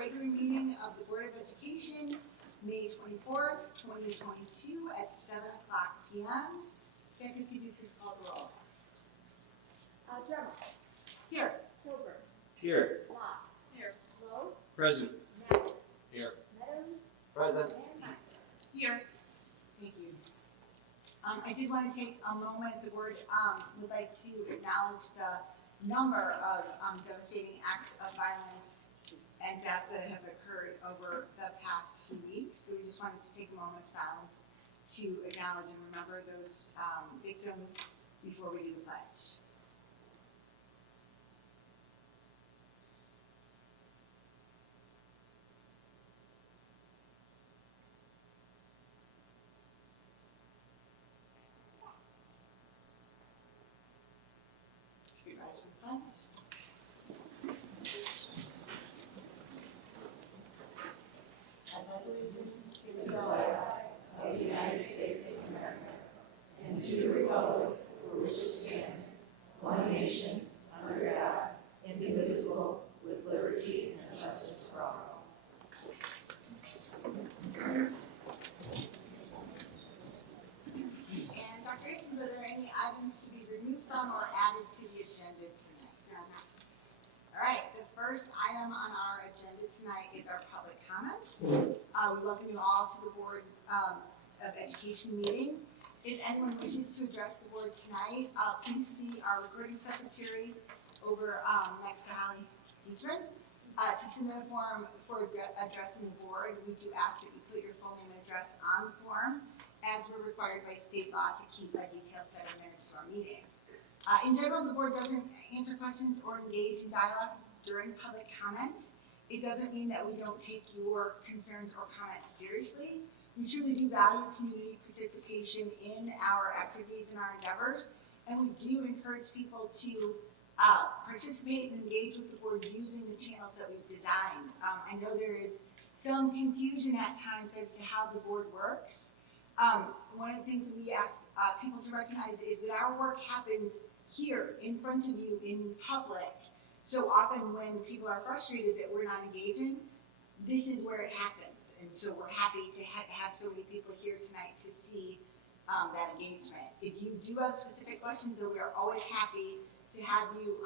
regular meeting of the Board of Education, May 24th, 2022 at 7 o'clock p.m. Secretary, could you please call the roll? Drummer. Here. Kilburn. Here. Locke. Here. Lowe. Present. Mattis. Here. Meadows. Present. And Meissner. Here. Thank you. I did want to take a moment. The board would like to acknowledge the number of devastating acts of violence and death that have occurred over the past few weeks. So we just wanted to take a moment of silence to acknowledge and remember those victims before we do the pledge. Rise for the pledge. I pledge allegiance to the flag of the United States of America, and to the republic for which it stands, one nation, under God, indivisible, with liberty and justice for all. And Dr. Hickson, are there any items to be removed from or added to the agenda tonight? All right, the first item on our agenda tonight is our public comments. We welcome you all to the Board of Education meeting. If anyone wishes to address the board tonight, please see our recording secretary over next to Holly Dietrich. To submit a form for addressing the board, we do ask that you put your full name and address on the form, as we're required by state law to keep a detailed set of minutes to our meeting. In general, the board doesn't answer questions or engage in dialogue during public comment. It doesn't mean that we don't take your concerns or comments seriously. We truly do value community participation in our activities and our endeavors, and we do encourage people to participate and engage with the board using the channels that we've designed. I know there is some confusion at times as to how the board works. One of the things that we ask people to recognize is that our work happens here in front of you in public. So often when people are frustrated that we're not engaging, this is where it happens. And so we're happy to have so many people here tonight to see that engagement. If you do have specific questions, though, we are always happy to have you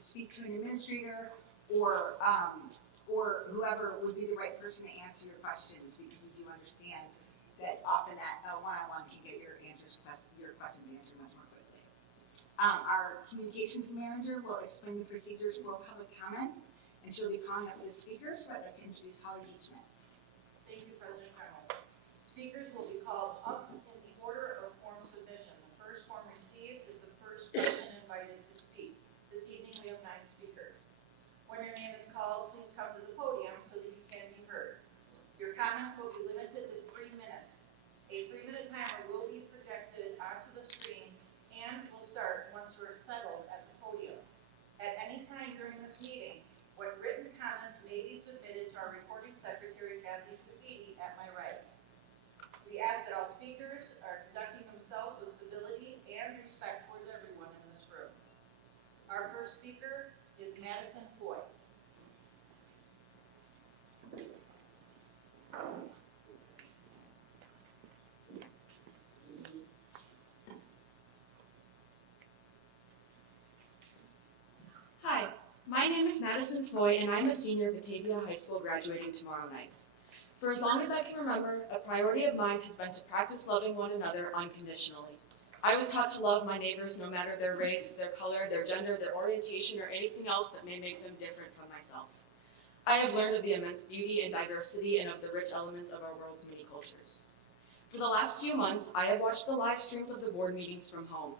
speak to an administrator or whoever would be the right person to answer your questions, because we do understand that often that one-on-one can get your questions answered much more quickly. Our communications manager will explain the procedures for public comment, and she'll be calling up the speakers. So I'd like to introduce Holly Dietrich. Thank you, President Carmel. Speakers will be called up in the order of form submission. The first form received is the first person invited to speak. This evening we have 9 speakers. When your name is called, please come to the podium so that you can be heard. Your comments will be limited to 3 minutes. A 3-minute timer will be projected onto the screen and will start once we're settled at the podium. At any time during this meeting, what written comments may be submitted to our recording secretary, Kathy Stafidi, at my right. We ask that all speakers are conducting themselves with civility and respect towards everyone in this room. Our first speaker is Madison Foy. Hi, my name is Madison Foy, and I'm a senior at Batavia High School graduating tomorrow night. For as long as I can remember, a priority of mine has been to practice loving one another unconditionally. I was taught to love my neighbors no matter their race, their color, their gender, their orientation, or anything else that may make them different from myself. I have learned of the immense beauty and diversity and of the rich elements of our world's many cultures. For the last few months, I have watched the live streams of the board meetings from home.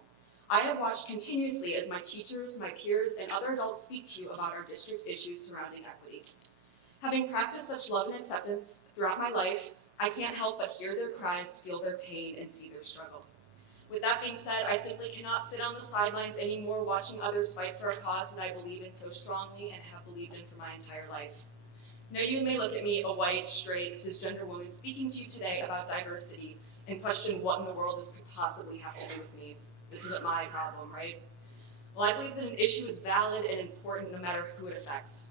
I have watched continuously as my teachers, my peers, and other adults speak to you about our district's issues surrounding equity. Having practiced such love and acceptance throughout my life, I can't help but hear their cries, feel their pain, and see their struggle. With that being said, I simply cannot sit on the sidelines anymore watching others fight for a cause that I believe in so strongly and have believed in for my entire life. Now you may look at me, a white, straight, cisgender woman speaking to you today about diversity, and question what in the world this could possibly have to do with me. This isn't my problem, right? Well, I believe that an issue is valid and important no matter who it affects.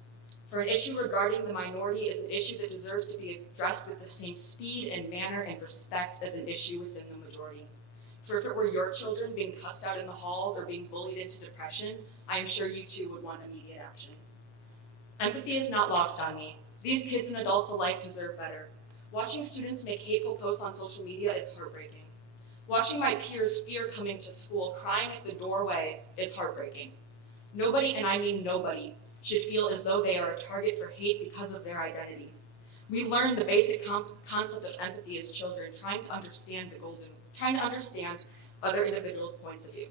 For an issue regarding the minority is an issue that deserves to be addressed with the same speed and manner and respect as an issue within the majority. For if it were your children being cussed out in the halls or being bullied into depression, I am sure you too would want immediate action. Empathy is not lost on me. These kids and adults alike deserve better. Watching students make hateful posts on social media is heartbreaking. Watching my peers fear coming to school, crying at the doorway, is heartbreaking. Nobody, and I mean nobody, should feel as though they are a target for hate because of their identity. We learned the basic concept of empathy as children, trying to understand other individuals' points of view.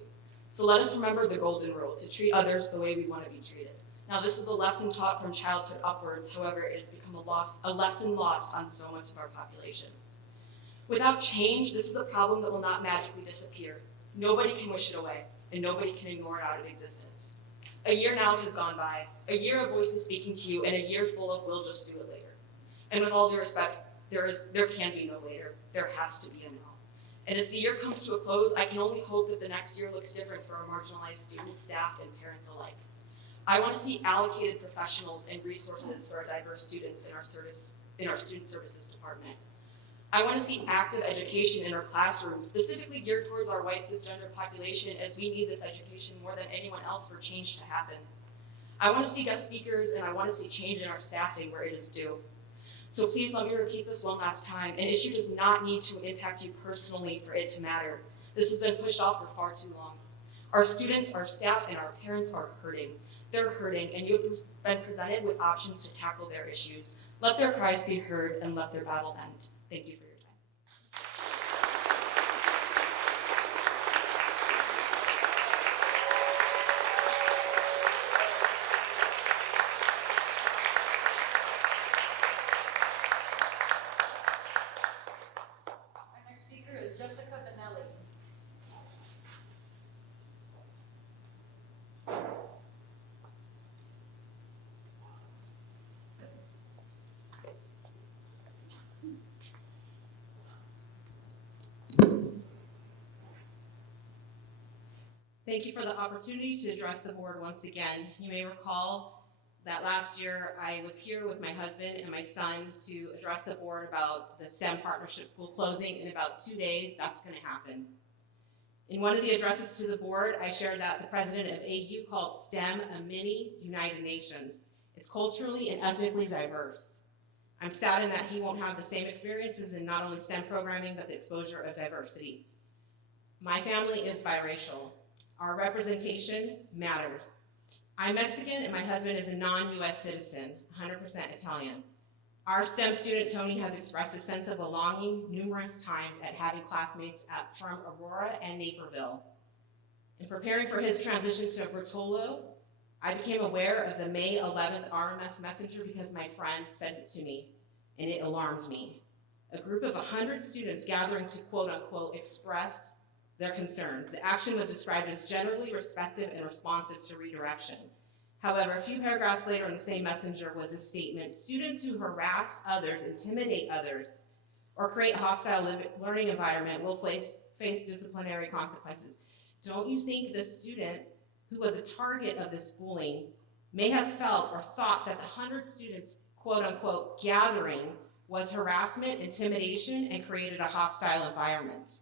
So let us remember the golden rule, to treat others the way we want to be treated. Now, this is a lesson taught from childhood upwards, however, it has become a lesson lost on so much of our population. Without change, this is a problem that will not magically disappear. Nobody can wish it away, and nobody can ignore it out of existence. A year now has gone by, a year of voices speaking to you, and a year full of we'll just do it later. And with all due respect, there can be no later, there has to be a now. And as the year comes to a close, I can only hope that the next year looks different for our marginalized students, staff, and parents alike. I want to see allocated professionals and resources for our diverse students in our student services department. I want to see active education in our classrooms, specifically geared towards our white cisgender population, as we need this education more than anyone else for change to happen. I want to see guest speakers, and I want to see change in our staffing where it is due. So please let me repeat this one last time. An issue does not need to impact you personally for it to matter. This has been pushed off for far too long. Our students, our staff, and our parents are hurting. They're hurting, and you have been presented with options to tackle their issues. Let their cries be heard, and let their battle end. Thank you for your time. Our next speaker is Jessica Benelli. Thank you for the opportunity to address the board once again. You may recall that last year I was here with my husband and my son to address the board about the STEM partnership school closing. In about 2 days, that's going to happen. In one of the addresses to the board, I shared that the president of AU called STEM a mini United Nations. It's culturally and ethnically diverse. I'm saddened that he won't have the same experiences in not only STEM programming, but the exposure of diversity. My family is biracial. Our representation matters. I'm Mexican and my husband is a non-US citizen, 100% Italian. Our STEM student, Tony, has expressed a sense of belonging numerous times at having classmates from Aurora and Naperville. In preparing for his transition to Rotolo, I became aware of the May 11th RMS messenger because my friend sent it to me, and it alarmed me. A group of 100 students gathering to quote unquote express their concerns. The action was described as generally respectful and responsive to redirection. However, a few paragraphs later in the same messenger was a statement: students who harass others, intimidate others, or create a hostile learning environment will face disciplinary consequences. Don't you think the student who was a target of this bullying may have felt or thought that the 100 students, quote unquote, gathering was harassment, intimidation, and created a hostile environment?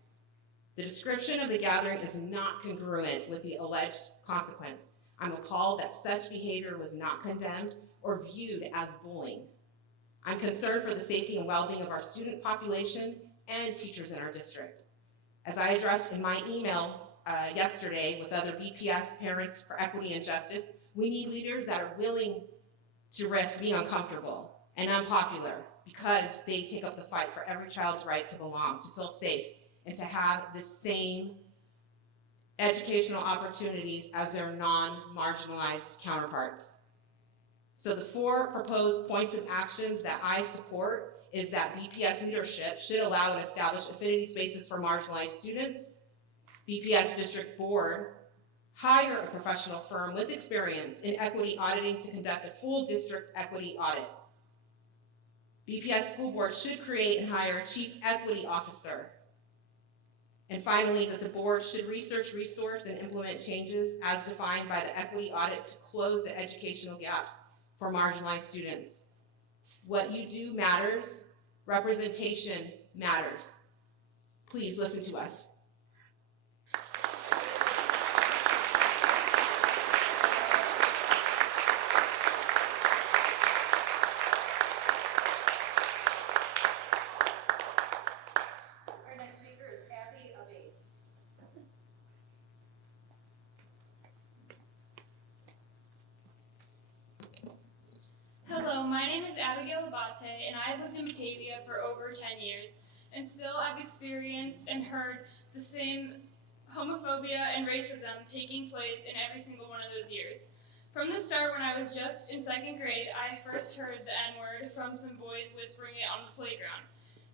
The description of the gathering is not congruent with the alleged consequence. I'm appalled that such behavior was not condemned or viewed as bullying. I'm concerned for the safety and well-being of our student population and teachers in our district. As I addressed in my email yesterday with other BPS parents for equity and justice, we need leaders that are willing to risk being uncomfortable and unpopular because they take up the fight for every child's right to belong, to feel safe, and to have the same educational opportunities as their non-marginalized counterparts. So the 4 proposed points of actions that I support is that BPS leadership should allow and establish affinity spaces for marginalized students. BPS district board hire a professional firm with experience in equity auditing to conduct a full district equity audit. BPS school board should create and hire a chief equity officer. And finally, that the board should research, resource, and implement changes as defined by the equity audit to close the educational gaps for marginalized students. What you do matters. Representation matters. Please listen to us. Our next speaker is Abby Abate. Hello, my name is Abigail Abate, and I have lived in Batavia for over 10 years. And still, I've experienced and heard the same homophobia and racism taking place in every single one of those years. From the start, when I was just in second grade, I first heard the N-word from some boys whispering it on the playground.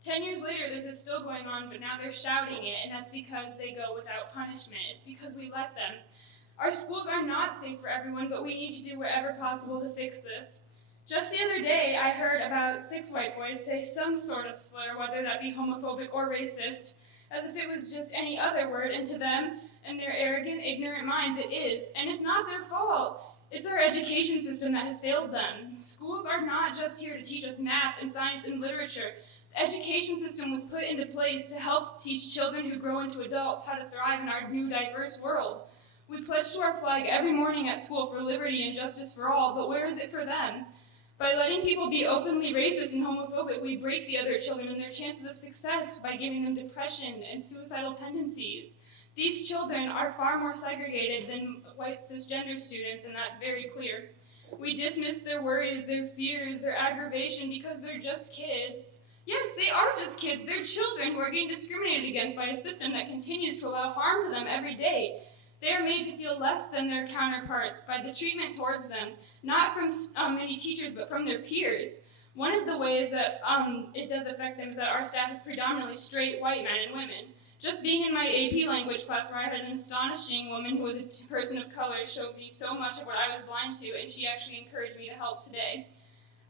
10 years later, this is still going on, but now they're shouting it, and that's because they go without punishment. It's because we let them. Our schools are not safe for everyone, but we need to do whatever possible to fix this. Just the other day, I heard about 6 white boys say some sort of slur, whether that be homophobic or racist, as if it was just any other word, and to them and their arrogant, ignorant minds, it is. And it's not their fault. It's our education system that has failed them. Schools are not just here to teach us math and science and literature. The education system was put into place to help teach children who grow into adults how to thrive in our new diverse world. We pledge to our flag every morning at school for liberty and justice for all, but where is it for them? By letting people be openly racist and homophobic, we break the other children and their chances of success by giving them depression and suicidal tendencies. These children are far more segregated than white cisgender students, and that's very clear. We dismiss their worries, their fears, their aggravation because they're just kids. Yes, they are just kids. They're children who are getting discriminated against by a system that continues to allow harm to them every day. They are made to feel less than their counterparts by the treatment towards them, not from many teachers, but from their peers. One of the ways that it does affect them is that our staff is predominantly straight white men and women. Just being in my AP language class where I had an astonishing woman who was a person of color showed me so much of what I was blind to, and she actually encouraged me to help today.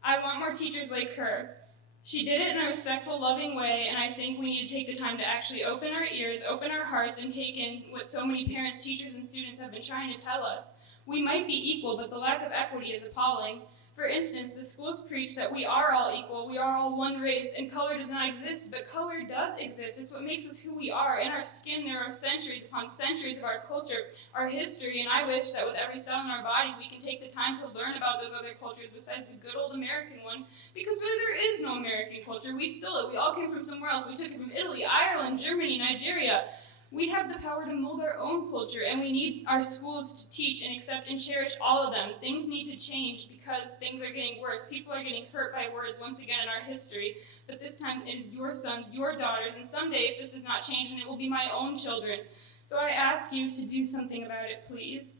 I want more teachers like her. She did it in a respectful, loving way, and I think we need to take the time to actually open our ears, open our hearts, and take in what so many parents, teachers, and students have been trying to tell us. We might be equal, but the lack of equity is appalling. For instance, the schools preach that we are all equal, we are all one race, and color does not exist, but color does exist. It's what makes us who we are. In our skin, there are centuries upon centuries of our culture, our history, and I wish that with every cell in our bodies, we can take the time to learn about those other cultures besides the good old American one, because really there is no American culture. We stole it. We all came from somewhere else. We took it from Italy, Ireland, Germany, Nigeria. We have the power to mold our own culture, and we need our schools to teach and accept and cherish all of them. Things need to change because things are getting worse. People are getting hurt by words once again in our history, but this time it is your sons, your daughters, and someday if this is not changed, then it will be my own children. So I ask you to do something about it, please.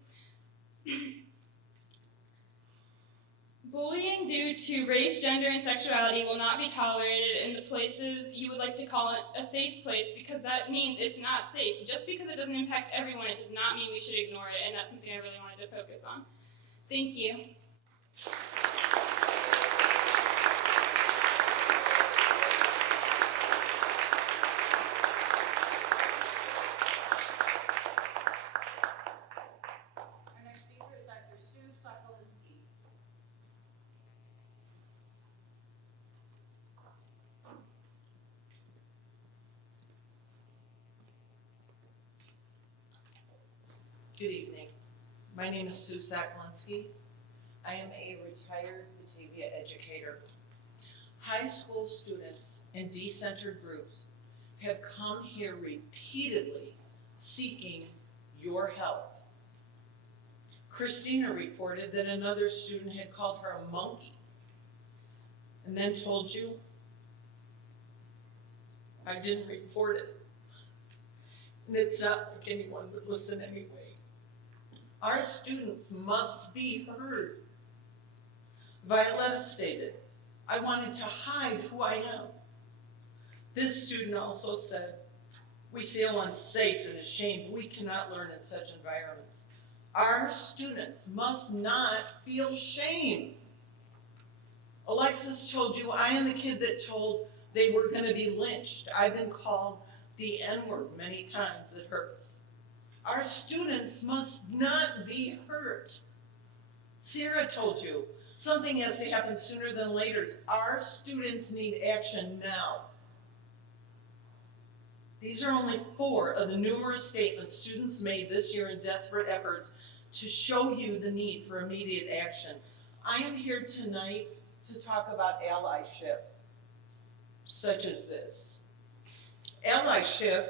Bullying due to race, gender, and sexuality will not be tolerated in the places you would like to call it a safe place, because that means it's not safe. Just because it doesn't impact everyone, it does not mean we should ignore it, and that's something I really wanted to focus on. Thank you. Our next speaker is Dr. Sue Sokolinsky. Good evening. My name is Sue Sokolinsky. I am a retired Batavia educator. High school students and decentered groups have come here repeatedly seeking your help. Christina reported that another student had called her a monkey and then told you I didn't report it. And it's not like anyone would listen anyway. Our students must be heard. Violetta stated, I wanted to hide who I am. This student also said, we feel unsafe and ashamed. We cannot learn in such environments. Our students must not feel shame. Alexis told you, I am the kid that told they were going to be lynched. I've been called the N-word many times. It hurts. Our students must not be hurt. Sierra told you, Something has to happen sooner than later. Our students need action now. These are only 4 of the numerous statements students made this year in desperate efforts to show you the need for immediate action. I am here tonight to talk about allyship, such as this. Allyship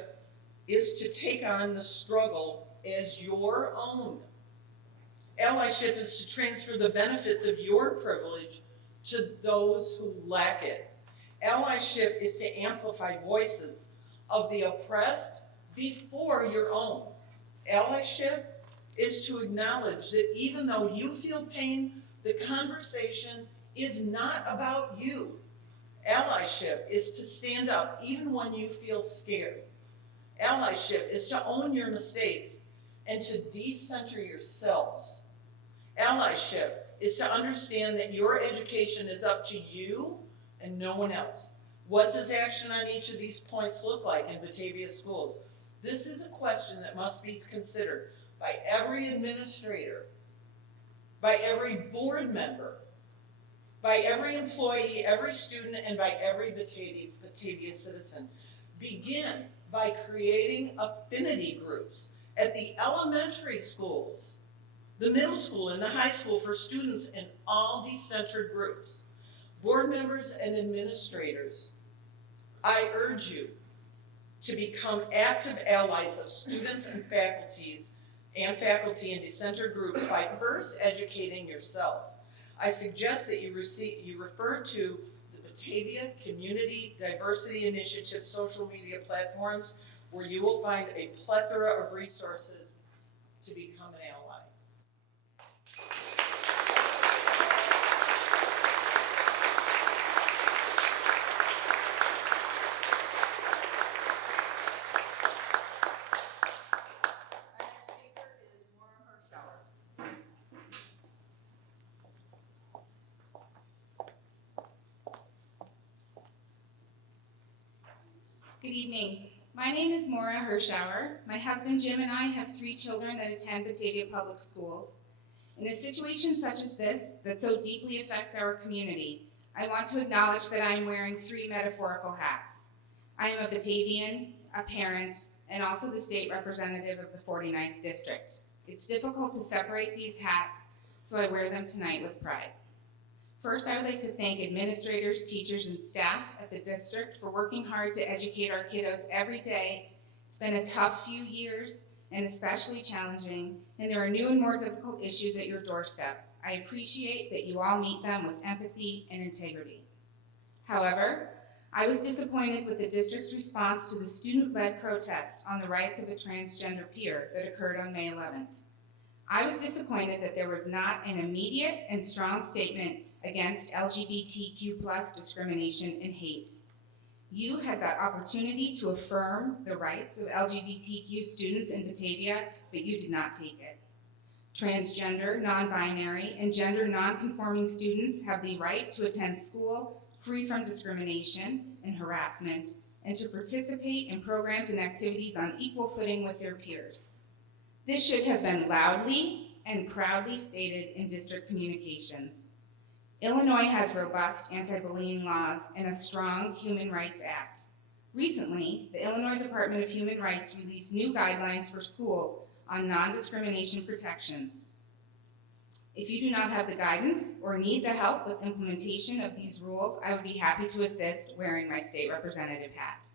is to take on the struggle as your own. Allyship is to transfer the benefits of your privilege to those who lack it. Allyship is to amplify voices of the oppressed before your own. Allyship is to acknowledge that even though you feel pain, the conversation is not about you. Allyship is to stand up even when you feel scared. Allyship is to own your mistakes and to decenter yourselves. Allyship is to understand that your education is up to you and no one else. What does action on each of these points look like in Batavia schools? This is a question that must be considered by every administrator, by every board member, by every employee, every student, and by every Batavia citizen. Begin by creating affinity groups at the elementary schools, the middle school, and the high school for students in all decentered groups. Board members and administrators, I urge you to become active allies of students and faculty in decentered groups by first educating yourself. I suggest that you refer to the Batavia Community Diversity Initiative social media platforms, where you will find a plethora of resources to become an ally. Our next speaker is Maura Hirschauer. Good evening. My name is Maura Hirschauer. My husband Jim and I have 3 children that attend Batavia Public Schools. In a situation such as this that so deeply affects our community, I want to acknowledge that I am wearing 3 metaphorical hats. I am a Batavian, a parent, and also the state representative of the 49th District. It's difficult to separate these hats, so I wear them tonight with pride. First, I would like to thank administrators, teachers, and staff at the district for working hard to educate our kiddos every day. It's been a tough few years and especially challenging, and there are new and more difficult issues at your doorstep. I appreciate that you all meet them with empathy and integrity. However, I was disappointed with the district's response to the student-led protest on the rights of a transgender peer that occurred on May 11th. I was disappointed that there was not an immediate and strong statement against LGBTQ+ discrimination and hate. You had the opportunity to affirm the rights of LGBTQ students in Batavia, but you did not take it. Transgender, non-binary, and gender non-conforming students have the right to attend school free from discrimination and harassment, and to participate in programs and activities on equal footing with their peers. This should have been loudly and proudly stated in district communications. Illinois has robust anti-bullying laws and a strong Human Rights Act. Recently, the Illinois Department of Human Rights released new guidelines for schools on non-discrimination protections. If you do not have the guidance or need the help with implementation of these rules, I would be happy to assist wearing my state representative hat.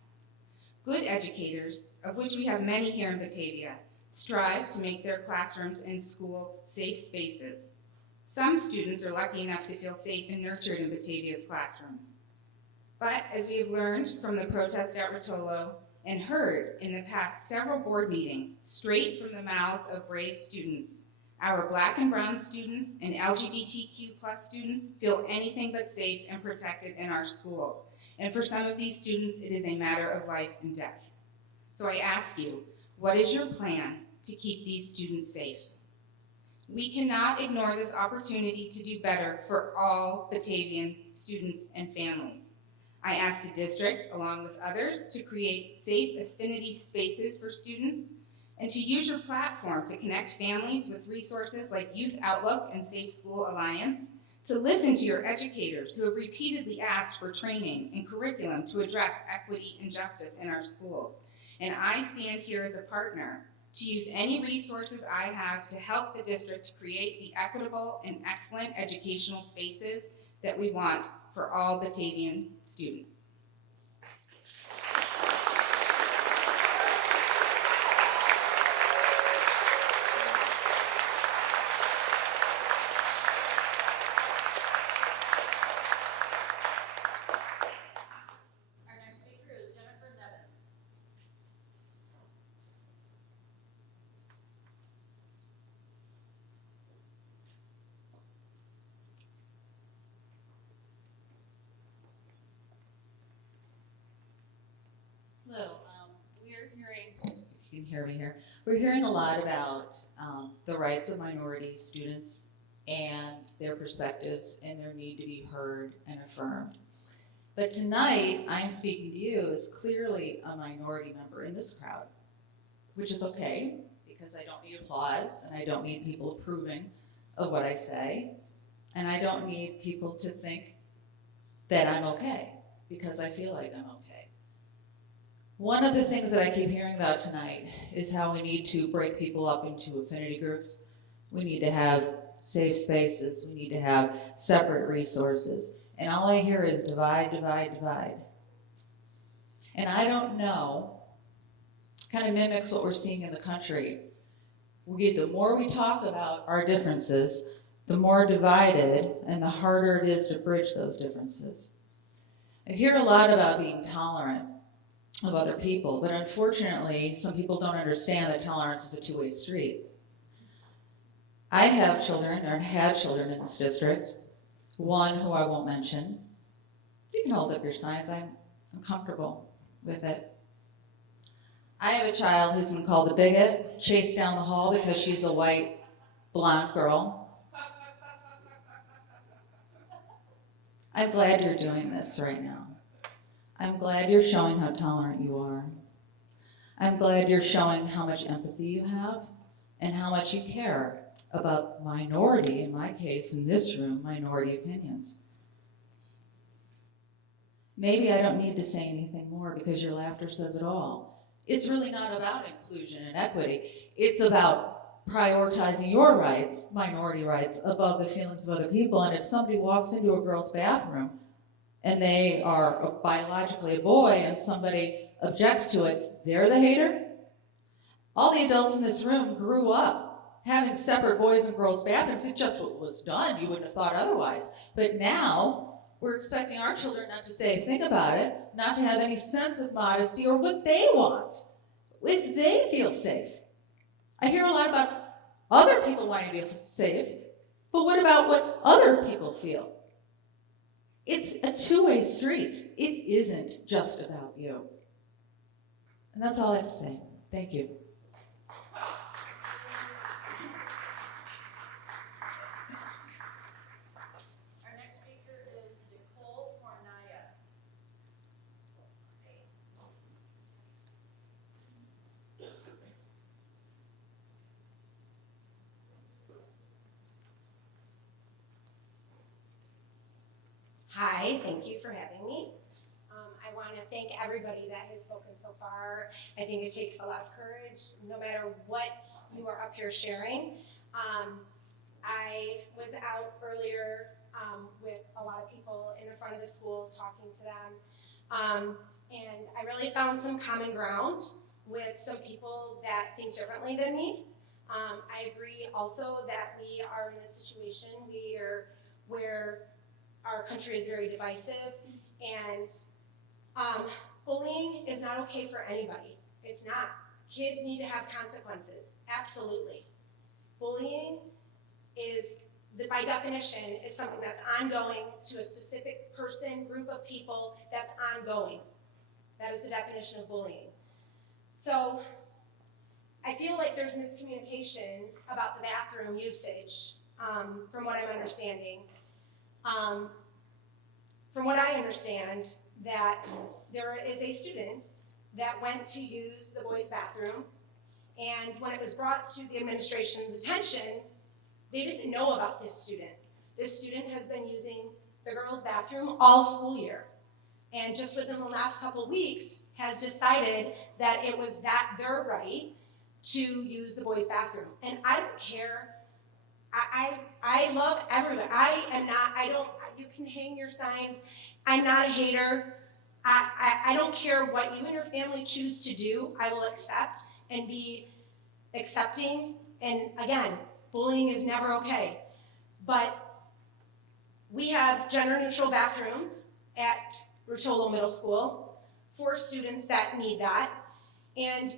Good educators, of which we have many here in Batavia, strive to make their classrooms and schools safe spaces. Some students are lucky enough to feel safe and nurtured in Batavia's classrooms. But as we have learned from the protest at Rotolo and heard in the past several board meetings straight from the mouths of brave students, our Black and brown students and LGBTQ+ students feel anything but safe and protected in our schools. And for some of these students, it is a matter of life and death. So I ask you, what is your plan to keep these students safe? We cannot ignore this opportunity to do better for all Batavian students and families. I ask the district, along with others, to create safe affinity spaces for students and to use your platform to connect families with resources like Youth Outlook and Safe School Alliance to listen to your educators who have repeatedly asked for training and curriculum to address equity and justice in our schools. And I stand here as a partner to use any resources I have to help the district create the equitable and excellent educational spaces that we want for all Batavian students. Our next speaker is Jennifer Nevins. Hello, we're hearing, if you can hear me here, we're hearing a lot about the rights of minority students and their perspectives and their need to be heard and affirmed. But tonight, I'm speaking to you as clearly a minority member in this crowd, which is okay, because I don't need applause and I don't need people approving of what I say, and I don't need people to think that I'm okay, because I feel like I'm okay. One of the things that I keep hearing about tonight is how we need to break people up into affinity groups. We need to have safe spaces. We need to have separate resources. And all I hear is divide, divide, divide. And I don't know, kind of mimics what we're seeing in the country. The more we talk about our differences, the more divided and the harder it is to bridge those differences. I hear a lot about being tolerant of other people, but unfortunately, some people don't understand that tolerance is a two-way street. I have children, or had children in this district, one who I won't mention. You can hold up your signs, I'm comfortable with it. I have a child who's been called a bigot, chased down the hall because she's a white, blonde girl. I'm glad you're doing this right now. I'm glad you're showing how tolerant you are. I'm glad you're showing how much empathy you have and how much you care about minority, in my case, in this room, minority opinions. Maybe I don't need to say anything more because your laughter says it all. It's really not about inclusion and equity. It's about prioritizing your rights, minority rights, above the feelings of other people. And if somebody walks into a girl's bathroom and they are biologically a boy and somebody objects to it, they're the hater? All the adults in this room grew up having separate boys and girls bathrooms. It's just what was done. You wouldn't have thought otherwise. But now we're expecting our children not to say, think about it, not to have any sense of modesty or what they want, if they feel safe. I hear a lot about other people wanting to be safe, but what about what other people feel? It's a two-way street. It isn't just about you. And that's all I have to say. Thank you. Our next speaker is Nicole Cornaya. Hi, thank you for having me. I want to thank everybody that has spoken so far. I think it takes a lot of courage, no matter what you are up here sharing. I was out earlier with a lot of people in the front of the school talking to them, and I really found some common ground with some people that think differently than me. I agree also that we are in a situation where our country is very divisive, and bullying is not okay for anybody. It's not. Kids need to have consequences, absolutely. Bullying is, by definition, is something that's ongoing to a specific person, group of people, that's ongoing. That is the definition of bullying. So I feel like there's miscommunication about the bathroom usage, from what I'm understanding. From what I understand, that there is a student that went to use the boys' bathroom, and when it was brought to the administration's attention, they didn't know about this student. this student has been using the girls' bathroom all school year. And just within the last couple weeks, has decided that it was their right to use the boys' bathroom. And I don't care. I love everyone. You can hang your signs. I'm not a hater. I don't care what you and your family choose to do. I will accept and be accepting. And again, bullying is never okay. But we have gender-neutral bathrooms at Rotolo Middle School for students that need that. And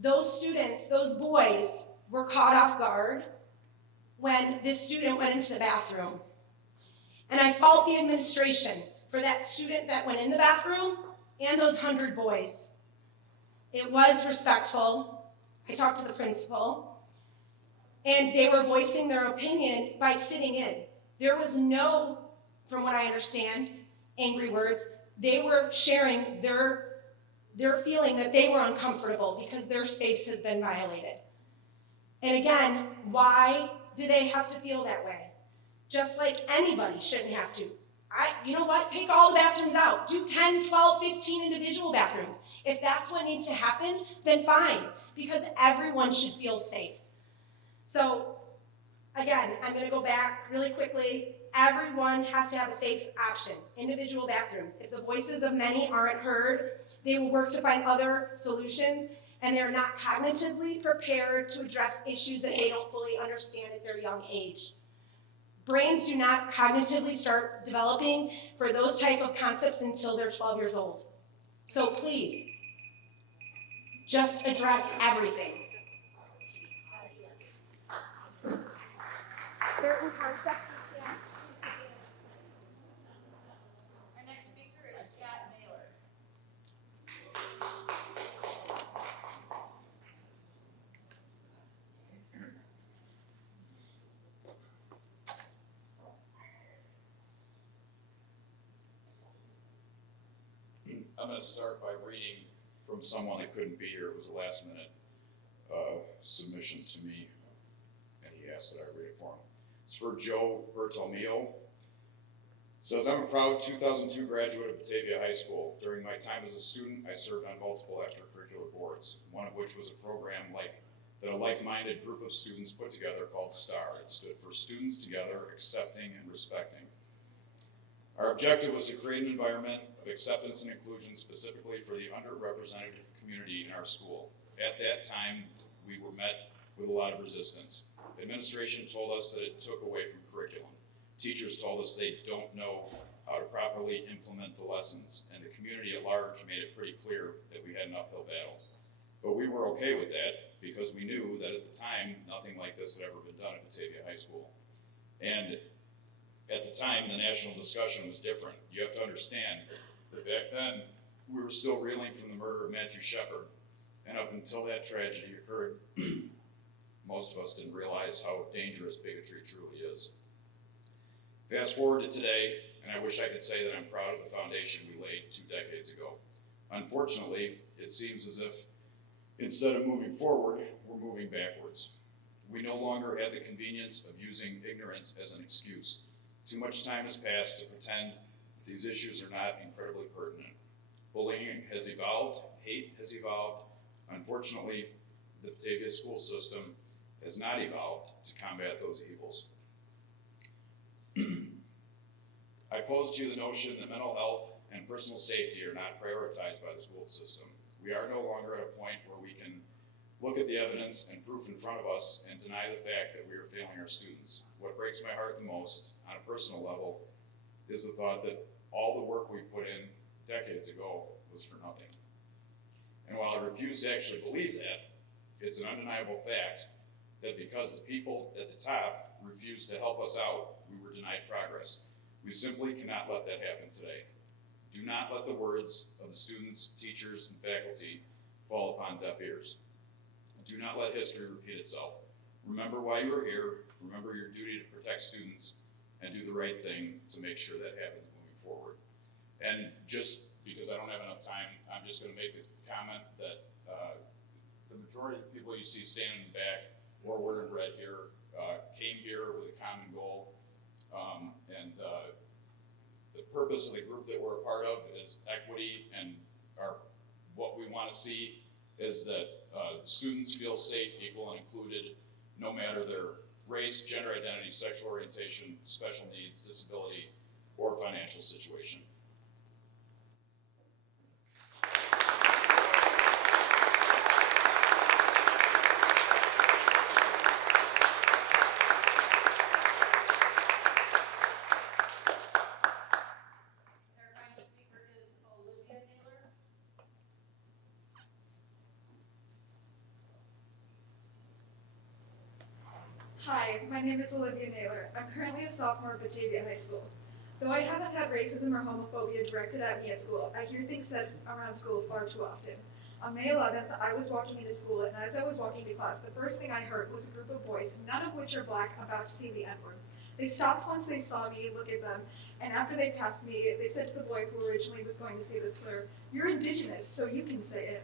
those students, those boys, were caught off guard when this student went into the bathroom. And I fault the administration for that student that went in the bathroom and those 100 boys. It was respectful. I talked to the principal, and they were voicing their opinion by sitting in. There was no, from what I understand, angry words. They were sharing their feeling that they were uncomfortable because their space has been violated. And again, why do they have to feel that way? Just like anybody shouldn't have to. You know what? Take all the bathrooms out. Do 10, 12, 15 individual bathrooms. If that's what needs to happen, then fine, because everyone should feel safe. So again, I'm going to go back really quickly. Everyone has to have a safe option, individual bathrooms. If the voices of many aren't heard, they will work to find other solutions, and they're not cognitively prepared to address issues that they don't fully understand at their young age. Brains do not cognitively start developing for those type of concepts until they're 12 years old. So please, just address everything. Certain concepts you can't. Our next speaker is Scott Naylor. I'm going to start by reading from someone that couldn't be here. It was a last minute submission to me, and he asked that I read it for him. It's for Joe Bertolmeo. It says, I'm a proud 2002 graduate of Batavia High School. During my time as a student, I served on multiple extracurricular boards, one of which was a program that a like-minded group of students put together called STAR. It stood for Students Together, Accepting and Respecting. Our objective was to create an environment of acceptance and inclusion specifically for the underrepresented community in our school. At that time, we were met with a lot of resistance. Administration told us that it took away from curriculum. Teachers told us they don't know how to properly implement the lessons, and the community at large made it pretty clear that we had an uphill battle. But we were okay with that because we knew that at the time, nothing like this had ever been done at Batavia High School. And at the time, the national discussion was different. You have to understand that back then, we were still reeling from the murder of Matthew Shepard. And up until that tragedy occurred, most of us didn't realize how dangerous bigotry truly is. Fast forward to today, and I wish I could say that I'm proud of the foundation we laid 2 decades ago. Unfortunately, it seems as if instead of moving forward, we're moving backwards. We no longer have the convenience of using ignorance as an excuse. Too much time has passed to pretend these issues are not incredibly pertinent. Bullying has evolved, hate has evolved. Unfortunately, the Batavia school system has not evolved to combat those evils. I pose to you the notion that mental health and personal safety are not prioritized by the school system. We are no longer at a point where we can look at the evidence and proof in front of us and deny the fact that we are failing our students. What breaks my heart the most, on a personal level, is the thought that all the work we put in decades ago was for nothing. And while I refuse to actually believe that, it's an undeniable fact that because the people at the top refused to help us out, we were denied progress. We simply cannot let that happen today. Do not let the words of the students, teachers, and faculty fall upon deaf ears. Do not let history repeat itself. Remember why you are here, remember your duty to protect students, and do the right thing to make sure that happens moving forward. And just because I don't have enough time, I'm just going to make the comment that the majority of the people you see standing in the back or wearing red here came here with a common goal. purpose of the group that we're a part of is equity, and what we want to see is that students feel safe, equal, and included, no matter their race, gender identity, sexual orientation, special needs, disability, or financial situation. Our final speaker is Olivia Naylor. Hi, my name is Olivia Naylor. I'm currently a sophomore at Batavia High School. Though I haven't had racism or homophobia directed at me at school, I hear things said around school far too often. On May 11th, I was walking into school, and as I was walking to class, the first thing I heard was a group of boys, none of which are black, about to say the N-word. They stopped once they saw me look at them, and after they passed me, they said to the boy who originally was going to say the slur, "You're Indigenous, so you can say it."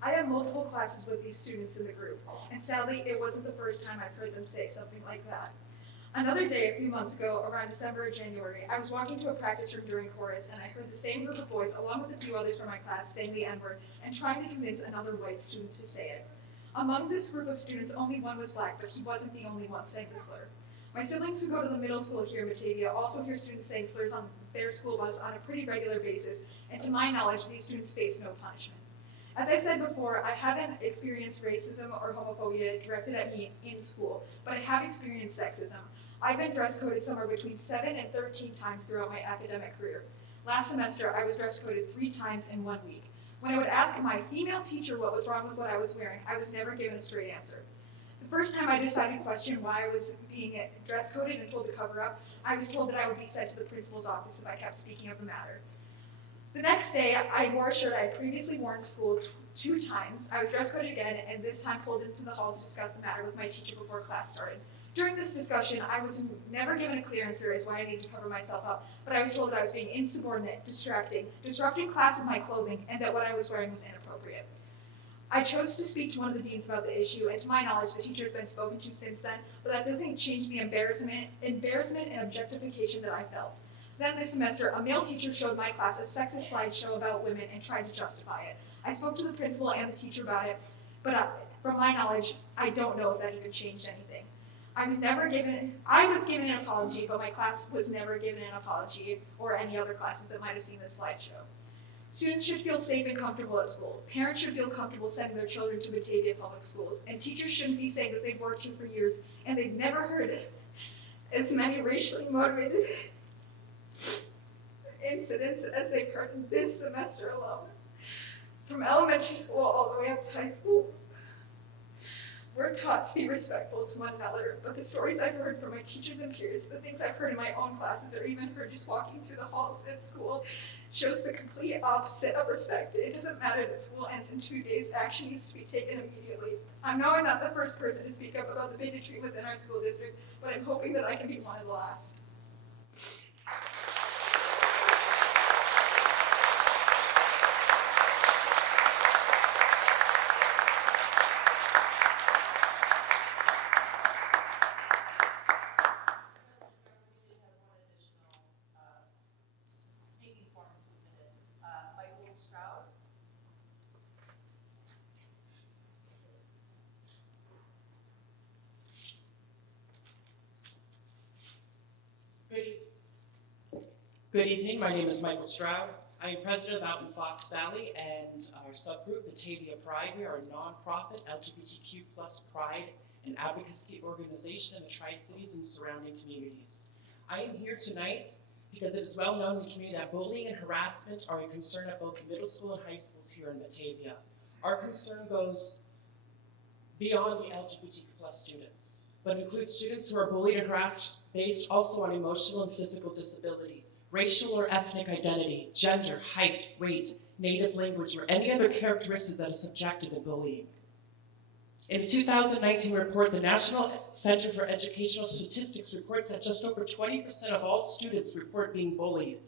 I have multiple classes with these students in the group, and sadly, it wasn't the first time I've heard them say something like that. Another day, a few months ago, around December or January, I was walking to a practice room during chorus, and I heard the same group of boys, along with a few others from my class, saying the N-word and trying to convince another white student to say it. Among this group of students, only one was black, but he wasn't the only one saying the slur. My siblings who go to the middle school here in Batavia also hear students saying slurs on their school bus on a pretty regular basis, and to my knowledge, these students face no punishment. As I said before, I haven't experienced racism or homophobia directed at me in school, but I have experienced sexism. I've been dress coded somewhere between 7 and 13 times throughout my academic career. Last semester, I was dress coded 3 times in 1 week. When I would ask my female teacher what was wrong with what I was wearing, I was never given a straight answer. The first time I decided to question why I was being dress coded and told to cover up, I was told that I would be sent to the principal's office if I kept speaking of the matter. The next day, I wore a shirt I had previously worn to school 2 times. I was dress coded again, and this time pulled into the hall to discuss the matter with my teacher before class started. During this discussion, I was never given a clear answer as why I needed to cover myself up, but I was told that I was being insubordinate, disrupting class with my clothing, and that what I was wearing was inappropriate. I chose to speak to one of the deans about the issue, and to my knowledge, the teacher has been spoken to since then, but that doesn't change the embarrassment and objectification that I felt. Then this semester, a male teacher showed my class a sexist slideshow about women and tried to justify it. I spoke to the principal and the teacher about it, but from my knowledge, I don't know if that even changed anything. I was given an apology, but my class was never given an apology, or any other classes that might have seen this slideshow. Students should feel safe and comfortable at school. Parents should feel comfortable sending their children to Batavia public schools, and teachers shouldn't be saying that they've worked here for years and they've never heard as many racially motivated incidents as they've heard this semester alone. From elementary school all the way up to high school, we're taught to be respectful to one another, but the stories I've heard from my teachers and peers, the things I've heard in my own classes, or even heard just walking through the halls at school, shows the complete opposite of respect. It doesn't matter that school ends in 2 days, action needs to be taken immediately. I know I'm not the first person to speak up about the bigotry within our school district, but I'm hoping that I can be one of the last. Good evening, my name is Michael Stroud. I am president of Out in Fox Valley and our subgroup, Batavia Pride. We are a nonprofit LGBTQ+ pride and advocacy organization in the Tri-Cities and surrounding communities. I am here tonight because it is well known in the community that bullying and harassment are a concern at both middle school and high schools here in Batavia. Our concern goes beyond the LGBTQ+ students, but includes students who are bullied and harassed based also on emotional and physical disability, racial or ethnic identity, gender, height, weight, native language, or any other characteristic that is subjected to bullying. In a 2019 report, the National Center for Educational Statistics reports that just over 20% of all students report being bullied.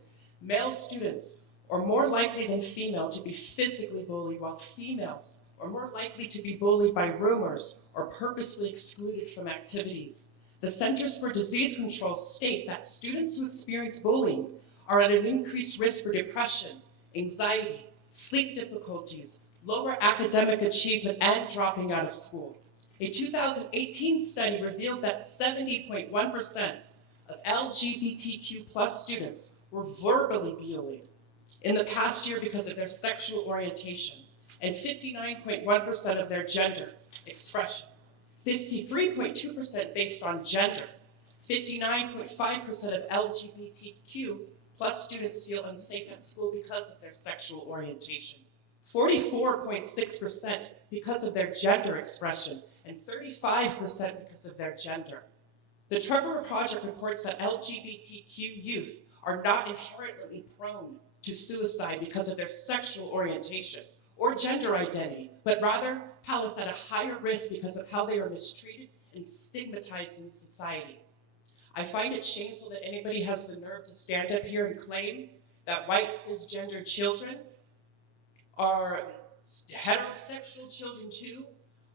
Male students are more likely than female to be physically bullied, while females are more likely to be bullied by rumors or purposely excluded from activities. The Centers for Disease Control state that students who experience bullying are at an increased risk for depression, anxiety, sleep difficulties, lower academic achievement, and dropping out of school. A 2018 study revealed that 70.1% of LGBTQ+ students were verbally bullied in the past year because of their sexual orientation, and 59.1% of their gender expression, 53.2% based on gender, 59.5% of LGBTQ+ students feel unsafe at school because of their sexual orientation, 44.6% because of their gender expression, and 35% because of their gender. The Trevor Project reports that LGBTQ youth are not inherently prone to suicide because of their sexual orientation or gender identity, but rather Palace at a higher risk because of how they are mistreated and stigmatized in society. I find it shameful that anybody has the nerve to stand up here and claim that white cisgender children are heterosexual children too,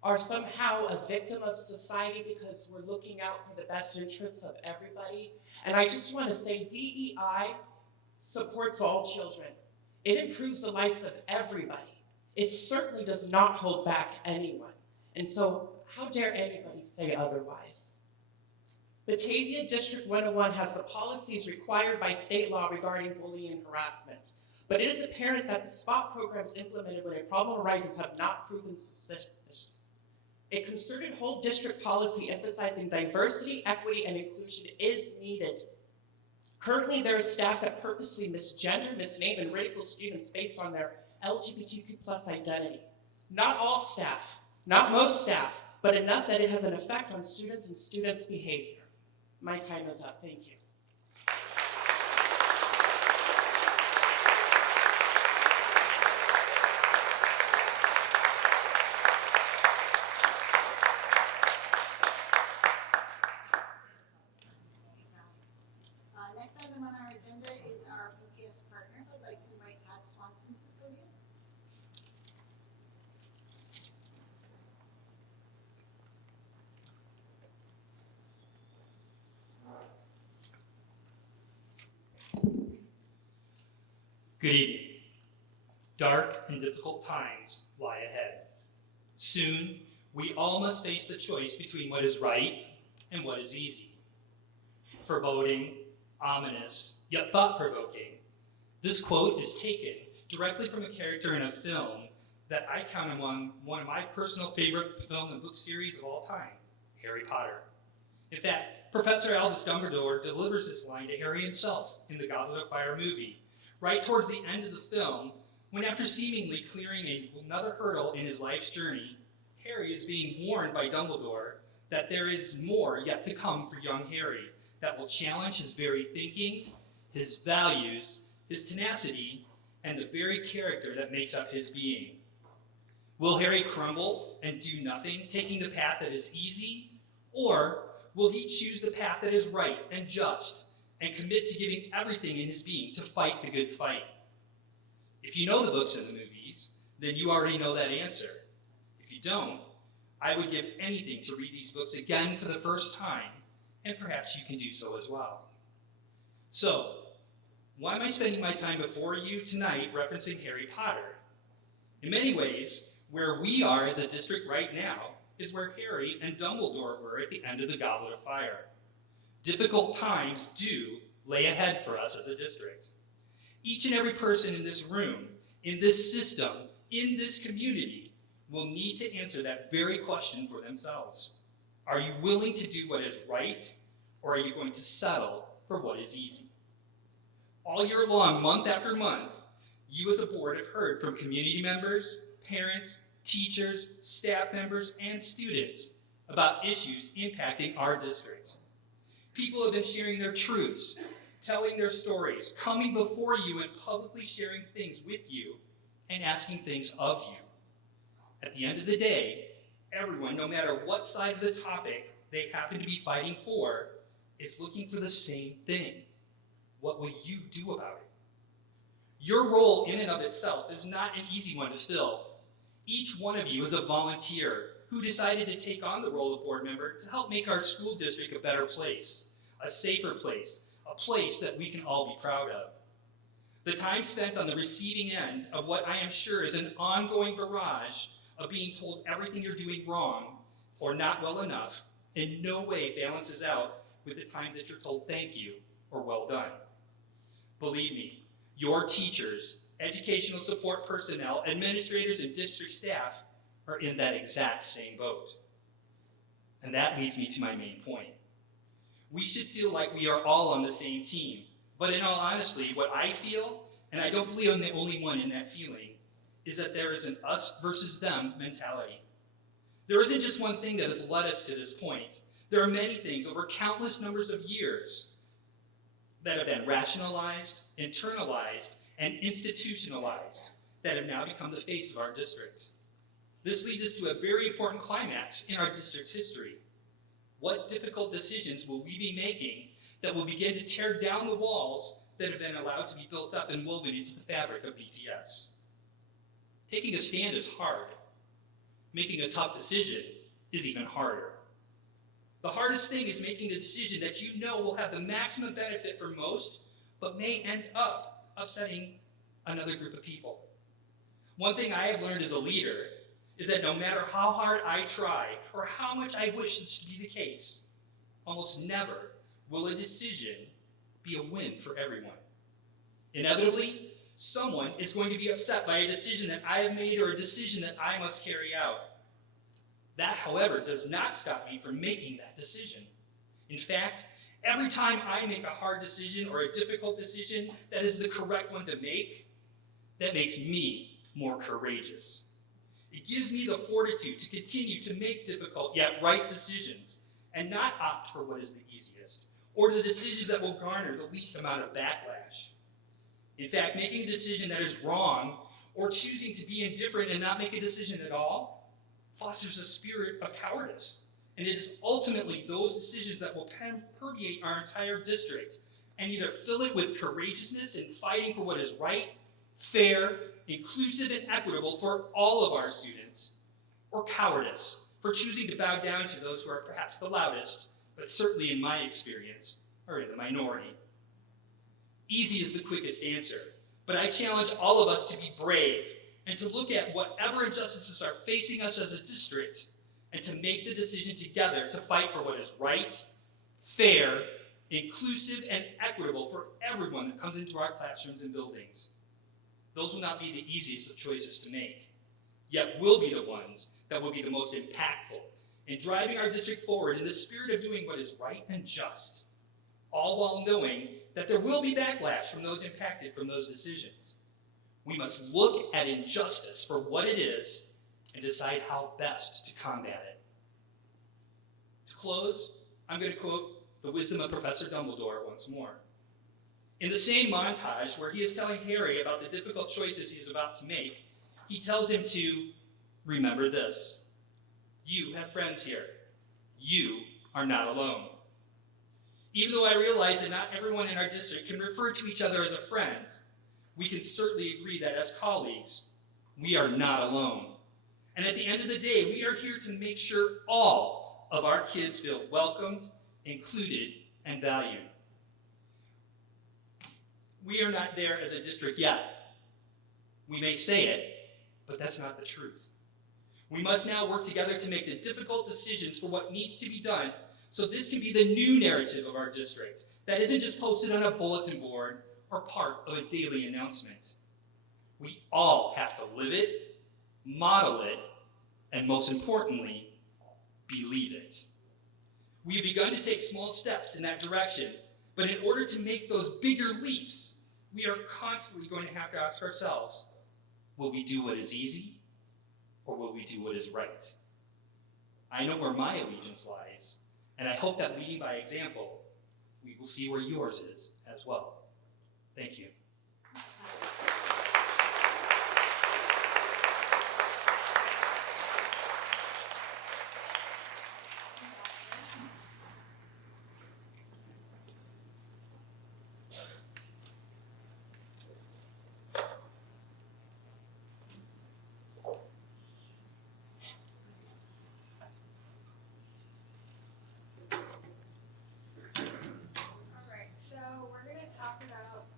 are somehow a victim of society because we're looking out for the best interests of everybody. And I just want to say DEI supports all children. It improves the lives of everybody. It certainly does not hold back anyone. And so how dare anybody say otherwise? Batavia District 101 has the policies required by state law regarding bullying and harassment. But it is apparent that the SPOT programs implemented when a problem arises have not proven sufficient. A concerted whole district policy emphasizing diversity, equity, and inclusion is needed. Currently, there is staff that purposely misgender, misname, and ridicule students based on their LGBTQ+ identity. Not all staff, not most staff, but enough that it has an effect on students and students' behavior. My time is up. Thank you. Next item on our agenda is our BPS partners. I'd like to invite Todd Swanson to the podium. Good evening. Dark and difficult times lie ahead. Soon, we all must face the choice between what is right and what is easy. Foreboding, ominous, yet thought-provoking. This quote is taken directly from a character in a film that I count among one of my personal favorite film and book series of all time, Harry Potter. In fact, Professor Albus Dumbledore delivers this line to Harry himself in the Goblet of Fire movie, right towards the end of the film, when after seemingly clearing another hurdle in his life's journey, Harry is being warned by Dumbledore that there is more yet to come for young Harry that will challenge his very thinking, his values, his tenacity, and the very character that makes up his being. Will Harry crumble and do nothing, taking the path that is easy? Or will he choose the path that is right and just and commit to giving everything in his being to fight the good fight? If you know the books and the movies, then you already know that answer. If you don't, I would give anything to read these books again for the first time, and perhaps you can do so as well. So, why am I spending my time before you tonight referencing Harry Potter? In many ways, where we are as a district right now is where Harry and Dumbledore were at the end of the Goblet of Fire. Difficult times do lay ahead for us as a district. Each and every person in this room, in this system, in this community, will need to answer that very question for themselves. Are you willing to do what is right, or are you going to settle for what is easy? All year long, month after month, you as a board have heard from community members, parents, teachers, staff members, and students about issues impacting our district. People have been sharing their truths, telling their stories, coming before you and publicly sharing things with you and asking things of you. At the end of the day, everyone, no matter what side of the topic they happen to be fighting for, is looking for the same thing. What will you do about it? Your role in and of itself is not an easy one to fill. Each one of you is a volunteer who decided to take on the role of board member to help make our school district a better place, a safer place, a place that we can all be proud of. The time spent on the receiving end of what I am sure is an ongoing barrage of being told everything you're doing wrong or not well enough in no way balances out with the times that you're told thank you or well done. Believe me, your teachers, educational support personnel, administrators, and district staff are in that exact same boat. And that leads me to my main point. We should feel like we are all on the same team. But in all honesty, what I feel, and I don't believe I'm the only one in that feeling, is that there is an us versus them mentality. There isn't just one thing that has led us to this point. There are many things over countless numbers of years that have been rationalized, internalized, and institutionalized that have now become the face of our district. This leads us to a very important climax in our district's history. What difficult decisions will we be making that will begin to tear down the walls that have been allowed to be built up and woven into the fabric of BPS? Taking a stand is hard. Making a tough decision is even harder. The hardest thing is making a decision that you know will have the maximum benefit for most, but may end up upsetting another group of people. One thing I have learned as a leader is that no matter how hard I try or how much I wish this to be the case, almost never will a decision be a win for everyone. Inevitably, someone is going to be upset by a decision that I have made or a decision that I must carry out. That, however, does not stop me from making that decision. In fact, every time I make a hard decision or a difficult decision that is the correct one to make, that makes me more courageous. It gives me the fortitude to continue to make difficult yet right decisions and not opt for what is the easiest or the decisions that will garner the least amount of backlash. In fact, making a decision that is wrong or choosing to be indifferent and not make a decision at all fosters a spirit of cowardice. And it is ultimately those decisions that will permeate our entire district and either fill it with courageousness and fighting for what is right, fair, inclusive, and equitable for all of our students, or cowardice for choosing to bow down to those who are perhaps the loudest, but certainly in my experience, are in the minority. Easy is the quickest answer, but I challenge all of us to be brave and to look at whatever injustices are facing us as a district and to make the decision together to fight for what is right, fair, inclusive, and equitable for everyone that comes into our classrooms and buildings. Those will not be the easiest of choices to make, yet will be the ones that will be the most impactful in driving our district forward in the spirit of doing what is right and just, all while knowing that there will be backlash from those impacted from those decisions. We must look at injustice for what it is and decide how best to combat it. To close, I'm going to quote the wisdom of Professor Dumbledore once more. In the same montage where he is telling Harry about the difficult choices he is about to make, he tells him to remember this. You have friends here. You are not alone. Even though I realize that not everyone in our district can refer to each other as a friend, we can certainly agree that as colleagues, we are not alone. And at the end of the day, we are here to make sure all of our kids feel welcomed, included, and valued. We are not there as a district yet. We may say it, but that's not the truth. We must now work together to make the difficult decisions for what needs to be done so this can be the new narrative of our district that isn't just posted on a bulletin board or part of a daily announcement. We all have to live it, model it, and most importantly, believe it. We have begun to take small steps in that direction, but in order to make those bigger leaps, we are constantly going to have to ask ourselves, will we do what is easy, or will we do what is right? I know where my allegiance lies, and I hope that leading by example, we will see where yours is as well. Thank you. So we're going to talk about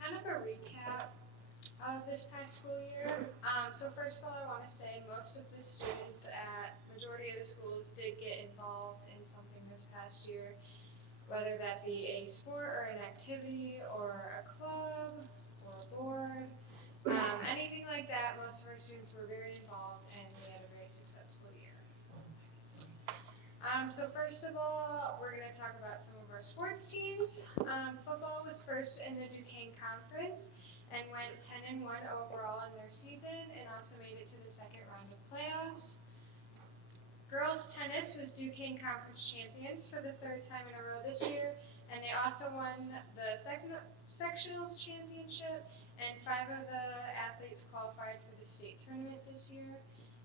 kind of a recap this past school year. So first of all, I want to say most of the students at majority of the schools did get involved in something this past year, whether that be a sport or an activity or a club or a board, anything like that. Most of our students were very involved and we had a very successful year. So first of all, we're going to talk about some of our sports teams. Football was first in the Duquesne Conference and went 10-1 overall in their season and also made it to the second round of playoffs. Girls tennis was Duquesne Conference champions for the third time in a row this year, and they also won the sectionals championship, and 5 of the athletes qualified for the state tournament this year,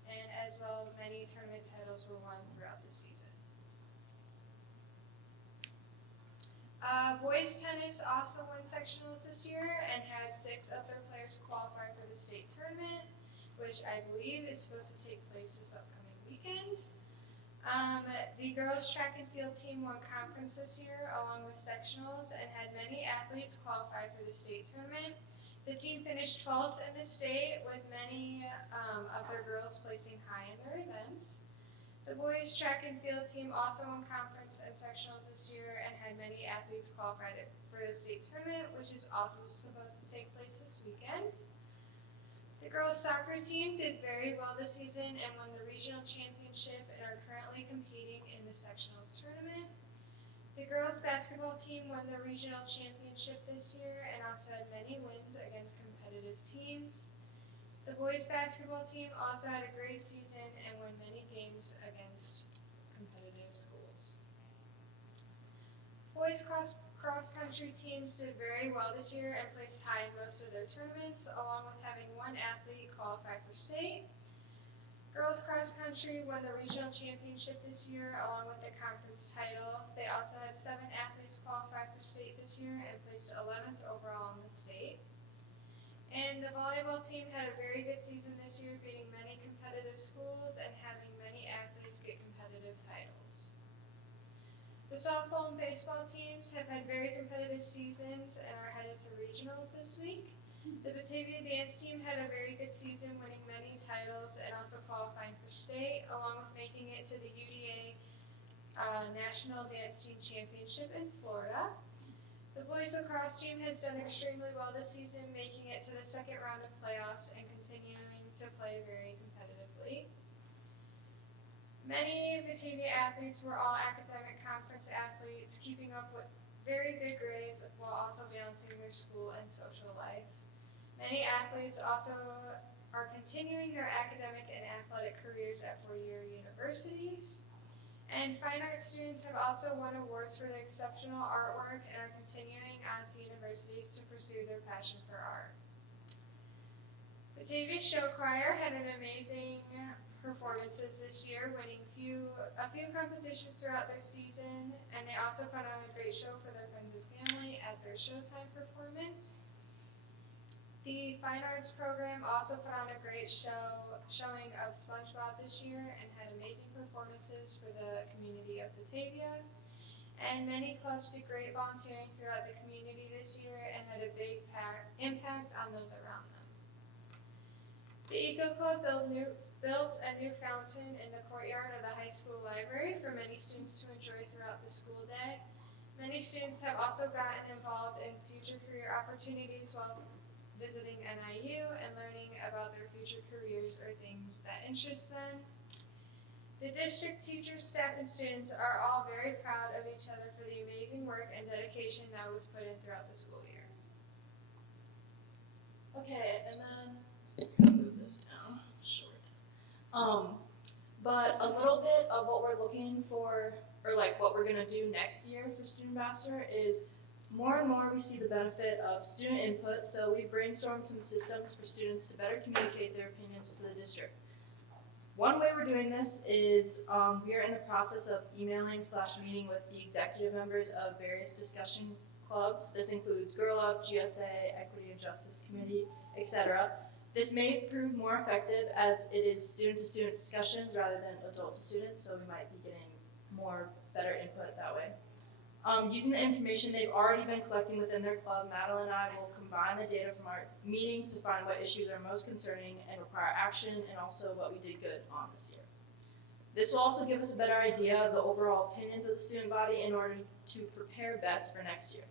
and as well, many tournament titles were won throughout the season. Boys tennis also won sectionals this year and had 6 of their players qualify for the state tournament, which I believe is supposed to take place this upcoming weekend. The girls track and field team won conference this year along with sectionals and had many athletes qualify for the state tournament. The team finished 12th in the state with many of their girls placing high in their events. The boys track and field team also won conference and sectionals this year and had many athletes qualified for the state tournament, which is also supposed to take place this weekend. The girls soccer team did very well this season and won the regional championship and are currently competing in the sectionals tournament. The girls basketball team won the regional championship this year and also had many wins against competitive teams. The boys basketball team also had a great season and won many games against competitive schools. Boys cross-country teams did very well this year and placed high in most of their tournaments, along with having 1 athlete qualify for state. Girls cross-country won the regional championship this year, along with the conference title. They also had 7 athletes qualify for state this year and placed 11th overall in the state. And the volleyball team had a very good season this year, beating many competitive schools and having many athletes get competitive titles. The softball and baseball teams have had very competitive seasons and are headed to regionals this week. The Batavia dance team had a very good season, winning many titles and also qualifying for state, along with making it to the UDA National Dance Team Championship in Florida. The boys lacrosse team has done extremely well this season, making it to the second round of playoffs and continuing to play very competitively. Many Batavia athletes were all academic conference athletes, keeping up with very good grades while also balancing their school and social life. Many athletes also are continuing their academic and athletic careers at four-year universities. And fine arts students have also won awards for their exceptional artwork and are continuing on to universities to pursue their passion for art. Batavia Show Choir had an amazing performances this year, winning a few competitions throughout their season, and they also put on a great show for their friends and family at their Showtime performance. The Fine Arts program also put on a great showing of SpongeBob this year and had amazing performances for the community of Batavia. And many clubs did great volunteering throughout the community this year and had a big impact on those around them. The Eco Club built a new fountain in the courtyard of the high school library for many students to enjoy throughout the school day. Many students have also gotten involved in future career opportunities while visiting NIU and learning about their future careers or things that interest them. The district teachers, staff, and students are all very proud of each other for the amazing work and dedication that was put in throughout the school year. Okay, and then I'll move this down short. But a little bit of what we're looking for, or like what we're gonna do next year for Student Ambassador is more and more we see the benefit of student input, so we brainstormed some systems for students to better communicate their opinions to the district. One way we're doing this is we are in the process of emailing/meeting with the executive members of various discussion clubs. This includes Girl Up, GSA, Equity and Justice Committee, etc. This may prove more effective as it is student-to-student discussions rather than adult-to-student, so we might be getting better input that way. Using the information they've already been collecting within their club, Madeline and I will combine the data from our meetings to find what issues are most concerning and require action, and also what we did good on this year. This will also give us a better idea of the overall opinions of the student body in order to prepare best for next year.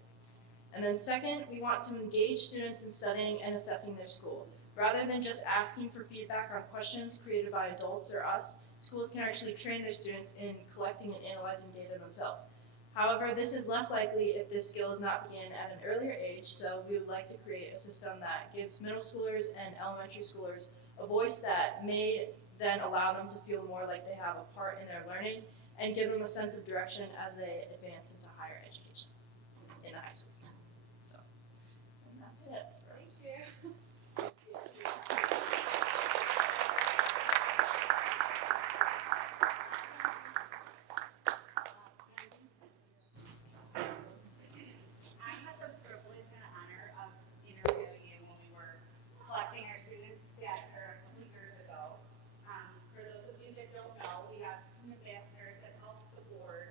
And then second, we want to engage students in studying and assessing their school. Rather than just asking for feedback on questions created by adults or us, schools can actually train their students in collecting and analyzing data themselves. However, this is less likely if this skill is not begun at an earlier age, so we would like to create a system that gives middle schoolers and elementary schoolers a voice that may then allow them to feel more like they have a part in their learning and give them a sense of direction as they advance into higher education in the high school. So, and that's it for us. I had the privilege and honor of interviewing you when we were collecting our student data a couple years ago. For those of you that don't know, we have student ambassadors that help the board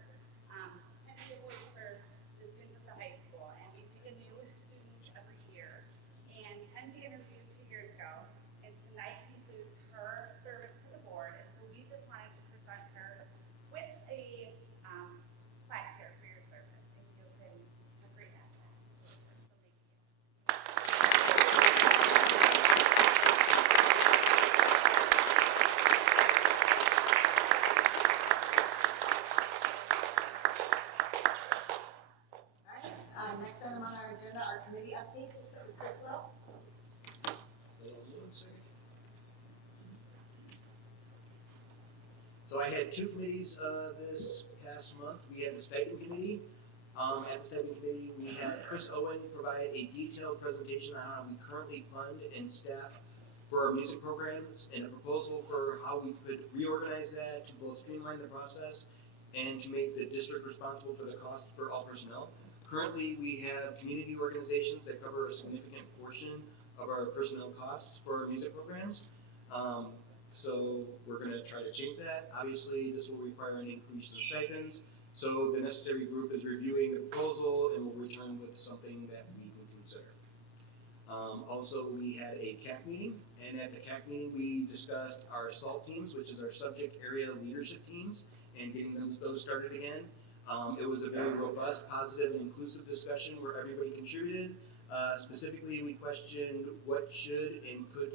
and be a voice for the students at the high school. And we pick a new student every year. And Kenzie interviewed 2 years ago, and tonight concludes her service to the board. And so we just wanted to present her with a plaque here for your service. And you've been a great asset. So thank you. All right, next item on our agenda are committee updates. We'll start with Chris Will. So I had 2 committees this past month. We had the stipend committee. At the stipend committee, we had Chris Owen provide a detailed presentation on how we currently fund and staff for our music programs, and a proposal for how we could reorganize that to both streamline the process and to make the district responsible for the cost for all personnel. Currently, we have community organizations that cover a significant portion of our personnel costs for our music programs. So we're going to try to change that. Obviously, this will require an increase in stipends. So the necessary group is reviewing the proposal and will return with something that we can consider. Also, we had a CAC meeting, and at the CAC meeting, we discussed our SALT teams, which is our subject area leadership teams, and getting those started again. It was a very robust, positive, and inclusive discussion where everybody contributed. Specifically, we questioned what should and could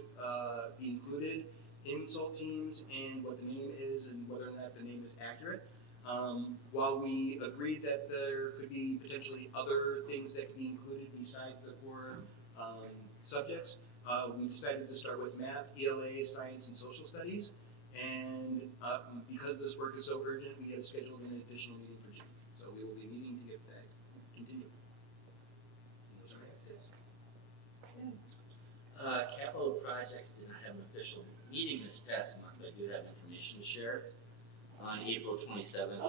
be included in SALT teams and what the name is and whether or not the name is accurate. While we agreed that there could be potentially other things that could be included besides the core subjects, we decided to start with math, ELA, science, and social studies. And because this work is so urgent, we have scheduled an additional meeting for June. So we will be meeting to get that continued. And those are my updates. Capital projects did not have an official meeting this past month, but I do have information to share. On April 27th,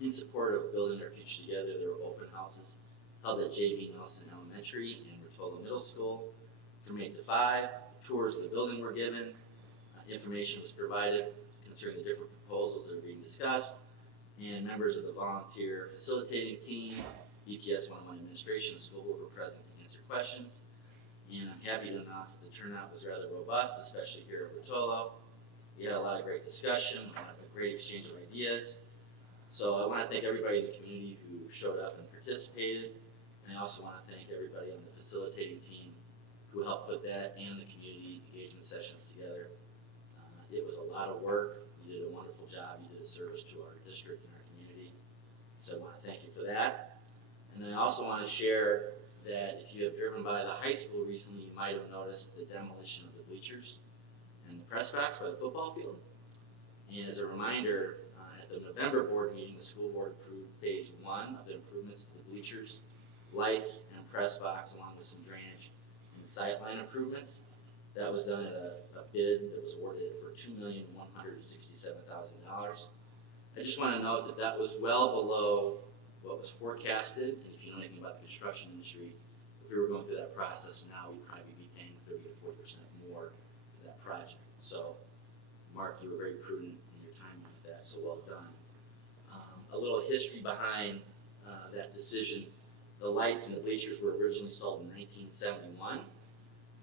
in support of building our future together, there were open houses held at J.B. Nelson Elementary and Rotolo Middle School from 8 to 5. Tours of the building were given. Information was provided concerning the different proposals that are being discussed, and members of the volunteer facilitating team, BPS101 administration, school board were present to answer questions. And I'm happy to announce that the turnout was rather robust, especially here at Rotolo. We had a lot of great discussion, a great exchange of ideas. So I want to thank everybody in the community who showed up and participated. And I also want to thank everybody on the facilitating team who helped put that and the community engagement sessions together. It was a lot of work. You did a wonderful job. You did a service to our district and our community. So I want to thank you for that. And then I also want to share that if you have driven by the high school recently, you might have noticed the demolition of the bleachers and the press box by the football field. And as a reminder, at the November board meeting, the school board approved phase 1 of the improvements to the bleachers, lights, and press box, along with some drainage and sightline improvements. That was done at a bid that was awarded for $2,167,000. I just want to note that that was well below what was forecasted. And if you know anything about the construction industry, if we were going through that process now, we'd probably be paying 30 to 40% more for that project. So, Mark, you were very prudent in your timing with that, so well done. A little history behind that decision. The lights in the bleachers were originally installed in 1971,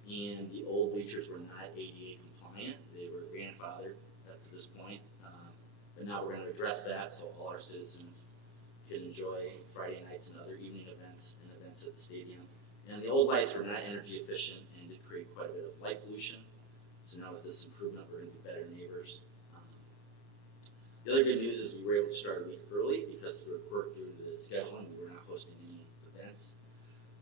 and the old bleachers were not ADA compliant. They were grandfathered up to this point, but now we're going to address that so all our citizens can enjoy Friday nights and other evening events and events at the stadium. And the old lights were not energy efficient and did create quite a bit of light pollution. So now with this improvement, we're going to be better neighbors. The other good news is we were able to start a week early because we worked through the scheduling. We were not hosting any events,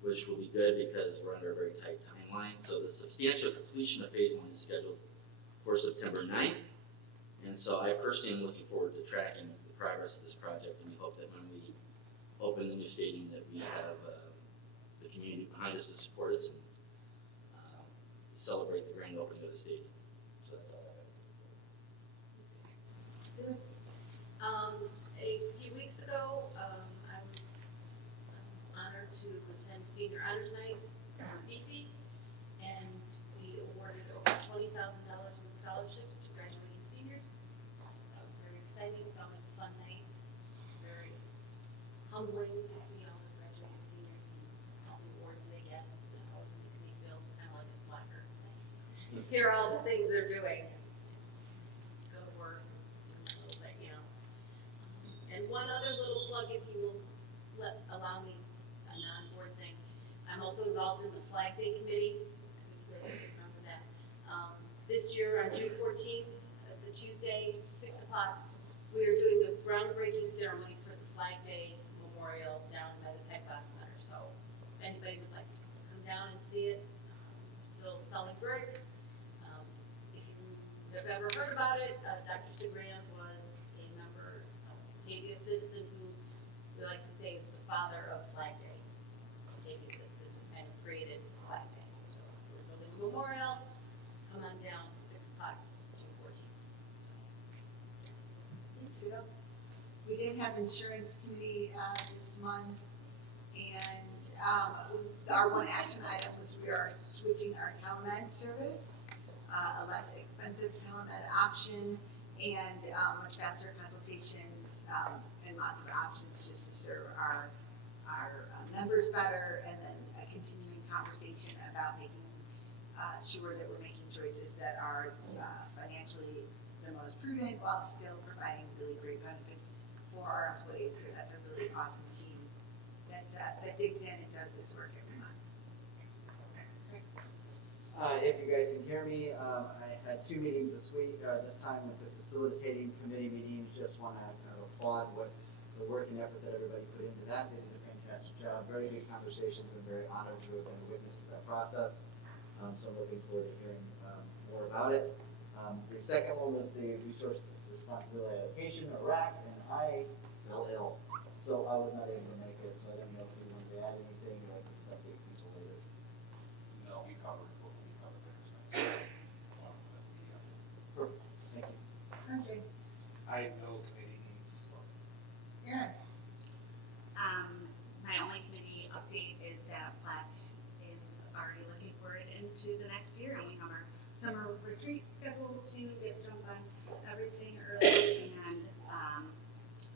which will be good because we're under a very tight timeline. So the substantial completion of phase 1 is scheduled for September 9th. And so I personally am looking forward to tracking the progress of this project, and we hope that when we open the new stadium that we have the community behind us to support us and celebrate the grand opening of the stadium. So that's all I have. A few weeks ago, I was honored to attend Senior Honors Night for BPS, and we awarded over $20,000 in scholarships to graduating seniors. That was very exciting. It was always a fun night. Very humbling to see all the graduating seniors and all the awards they get. It always makes me feel kind of like a slacker. Hear all the things they're doing. Go to work. And one other little plug, if you will allow me, a non-board thing. I'm also involved in the Flag Day Committee. I think you guys remember that. This year on June 14th, it's a Tuesday, 6 o'clock, we are doing the groundbreaking ceremony for the Flag Day Memorial down by the Peckbach Center. So if anybody would like to come down and see it, we're still selling bricks. If you have ever heard about it, Dr. Segrand was a member Batavia citizen who we like to say is the father of Flag Day. Batavia citizen who kind of created Flag Day. So we're building a memorial. Come on down, 6 o'clock, June 14th. Thanks, Sue. We did have insurance committee this month, and our one action item was we are switching our telemed service, a less expensive telemed option, and much faster consultations and lots of options just to serve our members better, and then a continuing conversation about making sure that we're making choices that are financially the most prudent while still providing really great benefits for our employees. So that's a really awesome team that digs in and does this work every month. If you guys can hear me, I had 2 meetings this week, this time with the facilitating committee meetings. Just want to applaud what the work and effort that everybody put into that. They did a fantastic job, very good conversations, and very honored to have been a witness to that process. So I'm looking forward to hearing more about it. The second one was the resource responsibility allocation, or RAC, and I fell ill. So I was not able to make it, so I don't know if you wanted to add anything or I can update people later. No, we covered what we covered there tonight. Perfect, thank you. Okay. I have no committee needs. Aaron. My only committee update is that PLAC is already looking forward into the next year, and we have our summer retreat scheduled to get jump on everything early and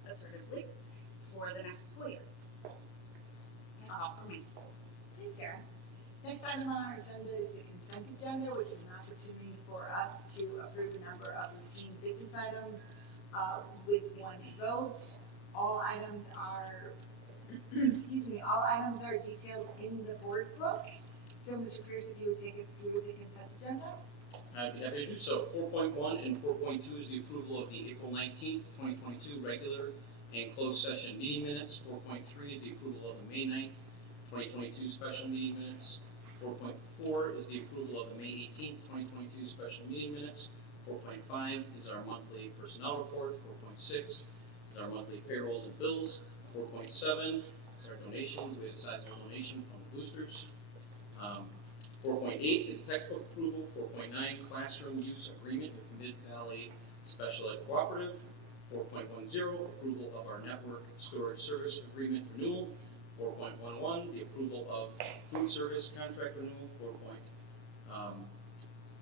assertively for the next school year. That's all for me. Thanks, Aaron. Next item on our agenda is the consent agenda, which is an opportunity for us to approve a number of routine business items with one vote. All items are, all items are detailed in the board book. So, Mr. Pierce, if you would take us through the consent agenda. I'd be happy to do so. 4.1 and 4.2 is the approval of the April 19th, 2022 regular and closed session meeting minutes. 4.3 is the approval of the May 9th, 2022 special meeting minutes. 4.4 is the approval of the May 18th, 2022 special meeting minutes. 4.5 is our monthly personnel report. 4.6 is our monthly payrolls and bills. 4.7 is our donations. We had a sizable donation from the boosters. 4.8 is textbook approval. 4.9, classroom use agreement with Mid-Valley Special Ed Cooperative. 4.10, approval of our network storage service agreement renewal. 4.11, the approval of food service contract renewal.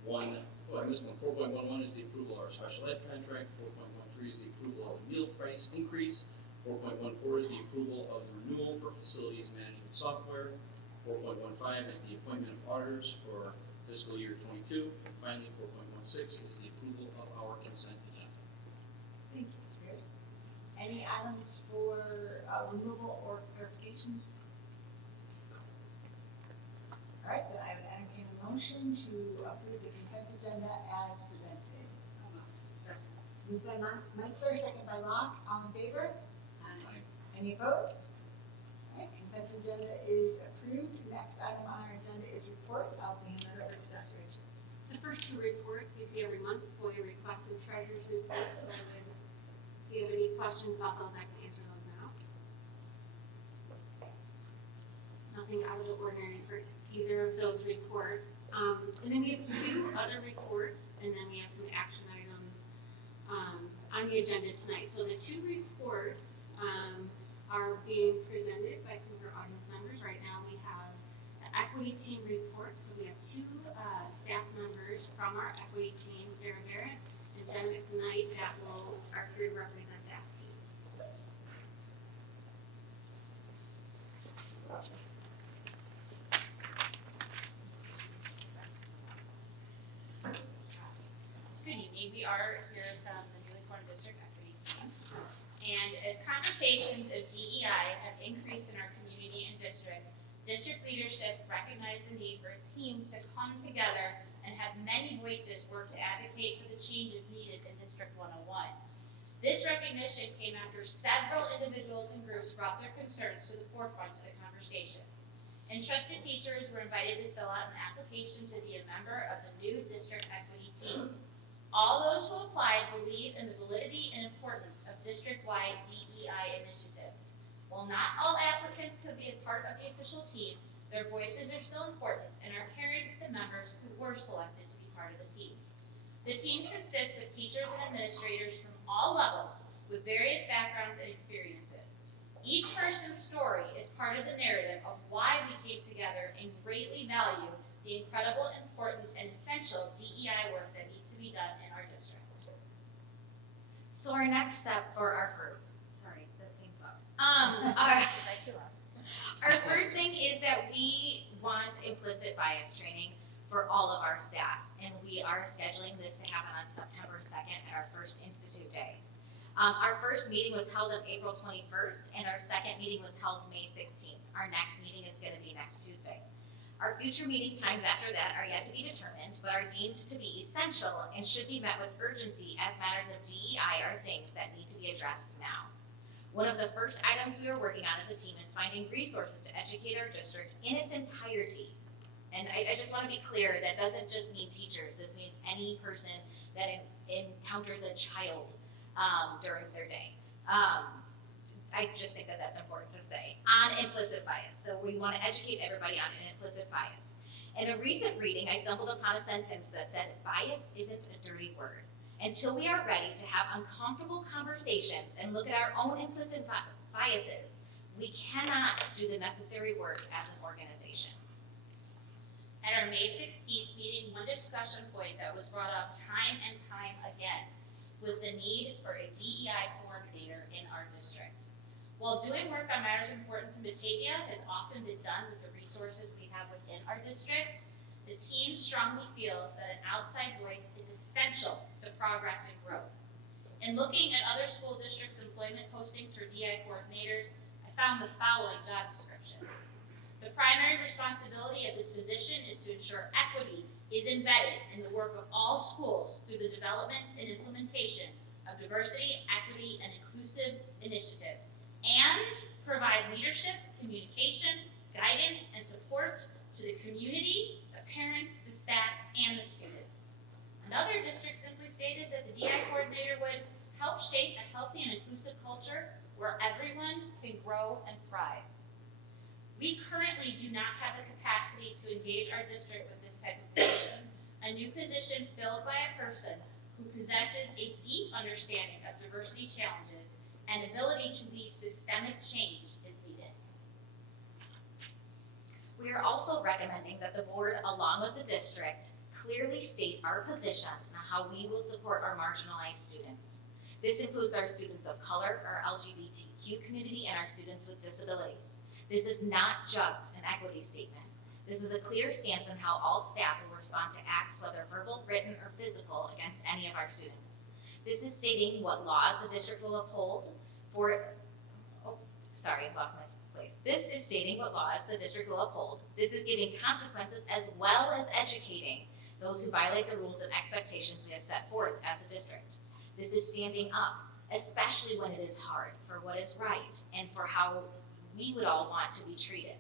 4.11 is the approval of our special ed contract. 4.13 is the approval of a meal price increase. 4.14 is the approval of the renewal for facilities management software. 4.15 is the appointment of auditors for fiscal year '22. And finally, 4.16 is the approval of our consent agenda. Thank you, Spears. Any items for removal or clarification? All right, then I would entertain a motion to approve the consent agenda as presented. Moved by Mike first, second by Locke. All in favor? Aye. Any opposed? All right, consent agenda is approved. Next item on our agenda is reports. I'll hand that over to Dr. Richards. The first two reports you see every month, FOIA requests and treasurer's reports. So if you have any questions about those, I can answer those now. Nothing out of the ordinary for either of those reports. And then we have two other reports, and then we have some action items on the agenda tonight. So the two reports are being presented by some of our audience members. Right now we have the equity team report. So we have two staff members from our equity team, Sarah Barrett and Jenna McKnight, that are here to represent that team. Good evening. We are here from the newly formed district equity teams. And as conversations of DEI have increased in our community and district leadership recognized the need for a team to come together and have many voices work to advocate for the changes needed in District 101. This recognition came after several individuals and groups brought their concerns to the forefront of the conversation. Interested teachers were invited to fill out an application to be a member of the new district equity team. All those who applied believe in the validity and importance of district-wide DEI initiatives. While not all applicants could be a part of the official team, their voices are still important and are carried with the members who were selected to be part of the team. The team consists of teachers and administrators from all levels with various backgrounds and experiences. Each person's story is part of the narrative of why we came together and greatly value the incredible importance and essential DEI work that needs to be done in our district. So our next step for our group, sorry, that seems loud. Our first thing is that we want implicit bias training for all of our staff, and we are scheduling this to happen on September 2nd at our first Institute Day. Our first meeting was held on April 21st, and our second meeting was held May 16th. Our next meeting is going to be next Tuesday. Our future meeting times after that are yet to be determined, but are deemed to be essential and should be met with urgency as matters of DEI are things that need to be addressed now. One of the first items we are working on as a team is finding resources to educate our district in its entirety. And I just want to be clear, that doesn't just mean teachers. This means any person that encounters a child during their day. I just think that that's important to say. On implicit bias. So we want to educate everybody on an implicit bias. In a recent reading, I stumbled upon a sentence that said, bias isn't a dirty word. Until we are ready to have uncomfortable conversations and look at our own implicit biases, we cannot do the necessary work as an organization. At our May 16th meeting, one discussion point that was brought up time and time again was the need for a DEI coordinator in our district. While doing work on matters of importance in Batavia has often been done with the resources we have within our district, the team strongly feels that an outside voice is essential to progress and growth. In looking at other school districts' employment postings for DEI coordinators, I found the following job description. The primary responsibility of this position is to ensure equity is embedded in the work of all schools through the development and implementation of diversity, equity, and inclusive initiatives, and provide leadership, communication, guidance, and support to the community, the parents, the staff, and the students. Another district simply stated that the DEI coordinator would help shape a healthy and inclusive culture where everyone can grow and thrive. We currently do not have the capacity to engage our district with this type of position. A new position filled by a person who possesses a deep understanding of diversity challenges and ability to lead systemic change is needed. We are also recommending that the board, along with the district, clearly state our position on how we will support our marginalized students. This includes our students of color, our LGBTQ community, and our students with disabilities. This is not just an equity statement. This is a clear stance on how all staff will respond to acts, whether verbal, written, or physical, against any of our students. This is stating what laws the district will uphold for, This is stating what laws the district will uphold. This is giving consequences as well as educating those who violate the rules and expectations we have set forth as a district. This is standing up, especially when it is hard, for what is right and for how we would all want to be treated.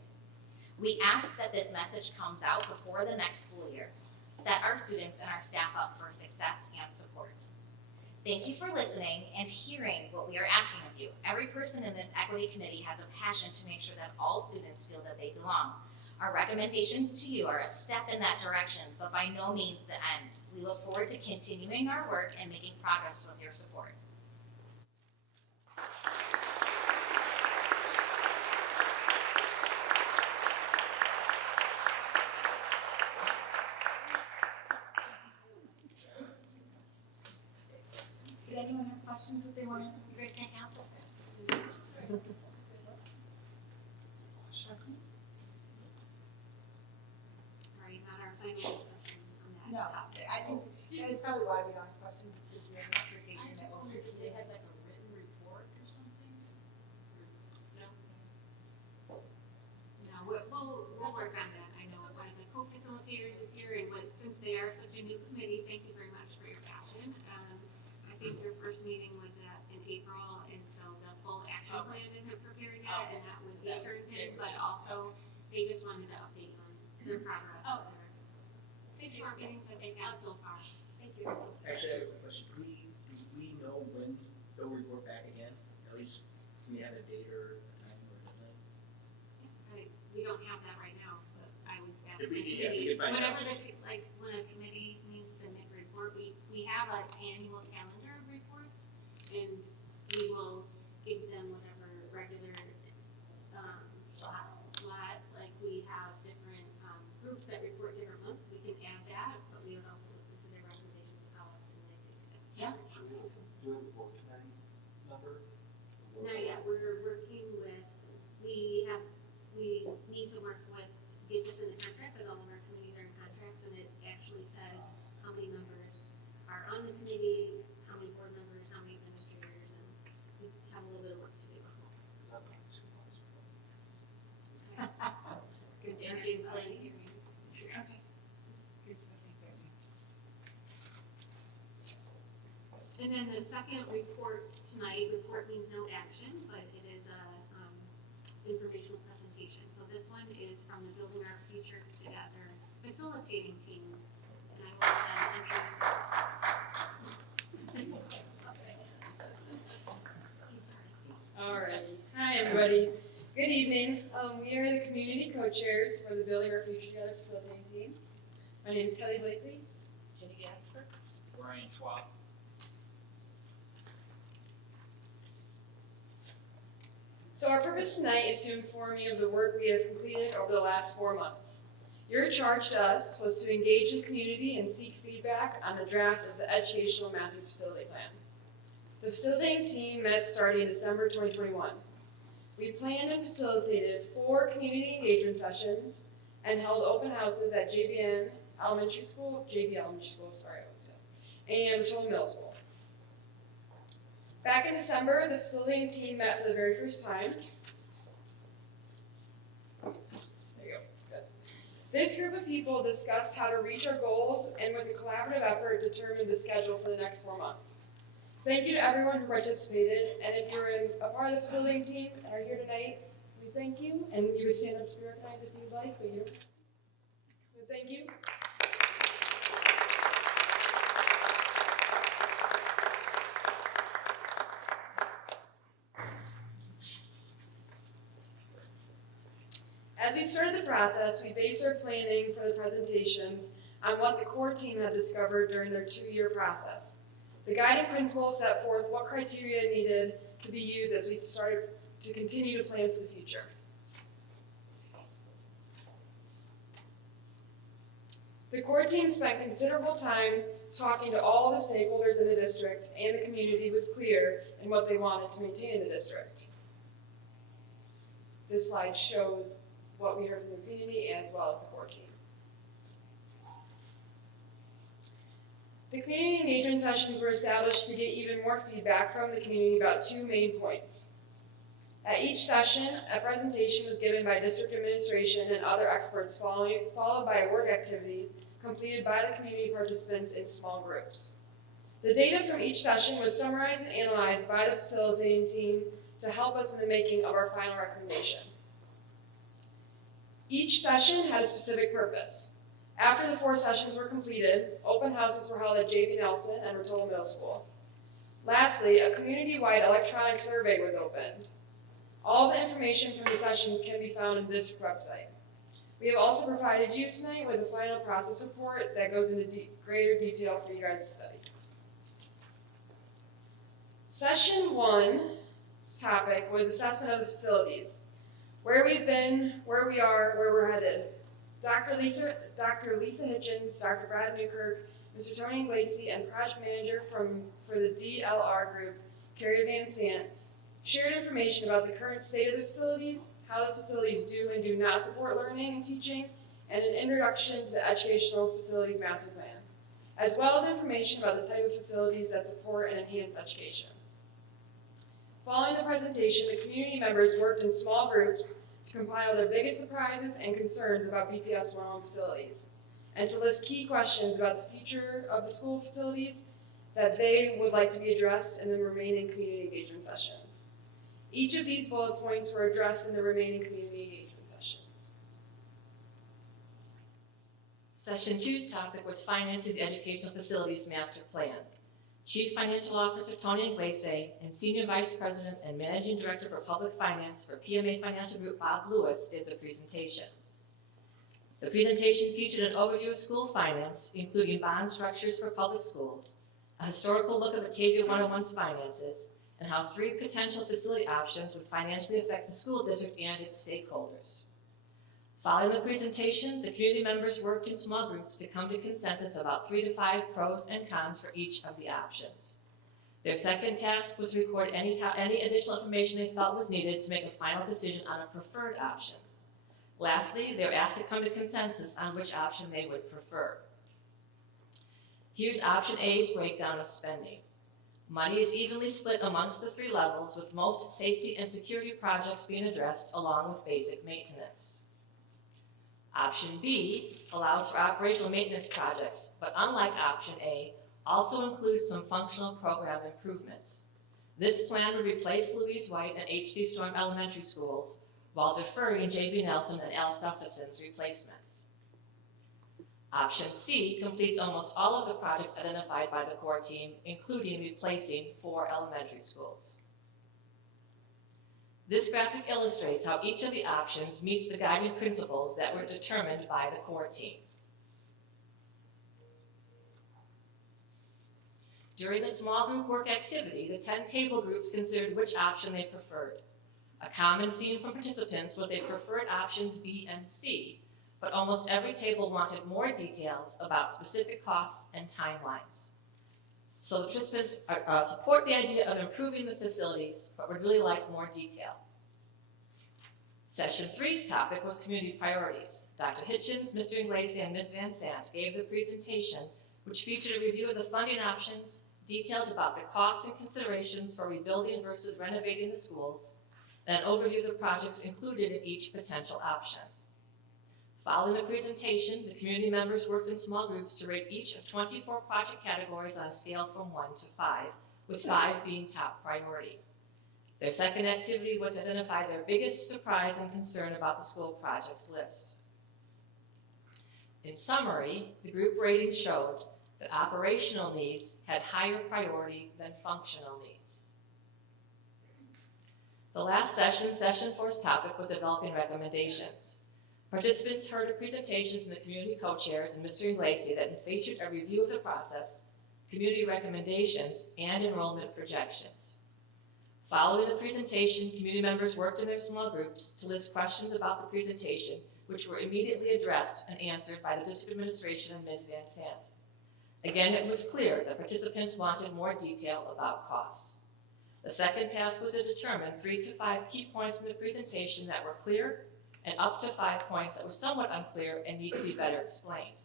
We ask that this message comes out before the next school year. Set our students and our staff up for success and support. Thank you for listening and hearing what we are asking of you. Every person in this equity committee has a passion to make sure that all students feel that they belong. Our recommendations to you are a step in that direction, but by no means the end. We look forward to continuing our work and making progress with your support. Did anyone have questions that they wanted? You guys sent out? Are you not our final discussion on that No, topic? I think that's probably why we don't have questions, because we have an expectation that we'll. Did they have like a written report or something? No? No, we'll work on that. I know one of the co-facilitators is here, and since they are such a new committee, thank you very much for your passion. I think your first meeting was in April, and so the full action plan isn't prepared yet, and that would be turned in, but also they just wanted to update on their progress of their 2 short meetings that they've had so far. Thank you. Actually, I have a question. Do we know when they'll report back again? At least, can we have a date or a time or a deadline? We don't have that right now, but I would ask If the we could- committee, we could find out. whenever when a committee needs to make a report, we have an annual calendar of reports, and we will give them whatever regular slot, like we have different groups that report different months, we can add that, but we would also listen to their recommendations of how often they do that. Yeah. Do the board committee number? Not yet, we're working with, we need to work with, get this in the contract, because all of our committees are in contracts, and it actually says how many members are on the committee, how many board members, how many administrators, and we have a little bit of work to do. Is that like 2 months? Good to And hear. planning. Okay. Good, thank you. And then the second report tonight, report means no action, but it is a informational presentation. So this one is from the Building Our Future Together facilitating team, and I will let them introduce themselves. All right. Hi, everybody. Good evening. We are the community co-chairs for the Building Our Future Together facilitating team. My name is Kelly Blakely. Jenny Gasper. Brian Schwab. So our purpose tonight is to inform you of the work we have completed over the last 4 months. Your charge to us was to engage the community and seek feedback on the draft of the Educational Master's Facility Plan. The facilitating team met starting in December 2021. We planned and facilitated 4 community engagement sessions and held open houses at JB Elementary School, and Rotolo Middle School. Back in December, the facilitating team met for the very first time. There you go, good. This group of people discussed how to reach our goals and with a collaborative effort determined the schedule for the next 4 months. Thank you to everyone who participated, and if you're a part of the facilitating team and are here tonight, we thank you, and you would stand up to be recognized if you'd like, but you don't. But thank you. As we started the process, we based our planning for the presentations on what the core team had discovered during their 2-year process. The guiding principles set forth what criteria needed to be used as we started to continue to plan for the future. The core team spent considerable time talking to all the stakeholders in the district and the community was clear in what they wanted to maintain in the district. This slide shows what we heard from the community as well as the core team. The community engagement sessions were established to get even more feedback from the community about two main points. At each session, a presentation was given by district administration and other experts followed by a work activity completed by the community participants in small groups. The data from each session was summarized and analyzed by the facilitating team to help us in the making of our final recommendation. Each session had a specific purpose. After the 4 sessions were completed, open houses were held at J.B. Nelson and Rotolo Middle School. Lastly, a community-wide electronic survey was opened. All the information from the sessions can be found on the district website. We have also provided you tonight with a final process report that goes into greater detail for you guys to study. Session 1's topic was assessment of the facilities. Where we've been, where we are, where we're headed. Dr. Lisa Hitchens, Dr. Brad Newkirk, Mr. Tony Glacy, and project manager for the DLR group, Carrie Van Sant, shared information about the current state of the facilities, how the facilities do and do not support learning and teaching, and an introduction to the Educational Facilities Master Plan, as well as information about the type of facilities that support and enhance education. Following the presentation, the community members worked in small groups to compile their biggest surprises and concerns about BPS101 facilities, and to list key questions about the future of the school facilities that they would like to be addressed in the remaining community engagement sessions. Each of these bullet points were addressed in the remaining community engagement sessions. Session 2's topic was financing the Educational Facilities Master Plan. Chief Financial Officer Tony Glacy and Senior Vice President and Managing Director for Public Finance for PMA Financial Group Bob Lewis did the presentation. The presentation featured an overview of school finance, including bond structures for public schools, a historical look at Batavia 101's finances, and how 3 potential facility options would financially affect the school district and its stakeholders. Following the presentation, the community members worked in small groups to come to consensus about 3 to 5 pros and cons for each of the options. Their second task was to record any additional information they felt was needed to make a final decision on a preferred option. Lastly, they were asked to come to consensus on which option they would prefer. Here's option A's breakdown of spending. Money is evenly split amongst the 3 levels, with most safety and security projects being addressed along with basic maintenance. Option B allows for operational maintenance projects, but unlike option A, also includes some functional program improvements. This plan would replace Louise White and H.C. Storm Elementary Schools while deferring J.B. Nelson and Alf Gustafson's replacements. Option C completes almost all of the projects identified by the core team, including replacing 4 elementary schools. This graphic illustrates how each of the options meets the guiding principles that were determined by the core team. During the small group work activity, the 10 table groups considered which option they preferred. A common theme from participants was they preferred options B and C, but almost every table wanted more details about specific costs and timelines. So the participants support the idea of improving the facilities, but would really like more detail. Session 3's topic was community priorities. Dr. Hitchens, Mr. Glacy, and Ms. Van Sant gave the presentation, which featured a review of the funding options, details about the costs and considerations for rebuilding versus renovating the schools, and an overview of the projects included in each potential option. Following the presentation, the community members worked in small groups to rate each of 24 project categories on a scale from 1 to 5, with 5 being top priority. Their second activity was to identify their biggest surprise and concern about the school projects list. In summary, the group ratings showed that operational needs had higher priority than functional needs. The last session, Session 4's topic was developing recommendations. Participants heard a presentation from the community co-chairs and Mr. Glacy that featured a review of the process, community recommendations, and enrollment projections. Following the presentation, community members worked in their small groups to list questions about the presentation, which were immediately addressed and answered by the district administration and Ms. Van Sant. Again, it was clear that participants wanted more detail about costs. The second task was to determine 3 to 5 key points from the presentation that were clear and up to 5 points that were somewhat unclear and need to be better explained.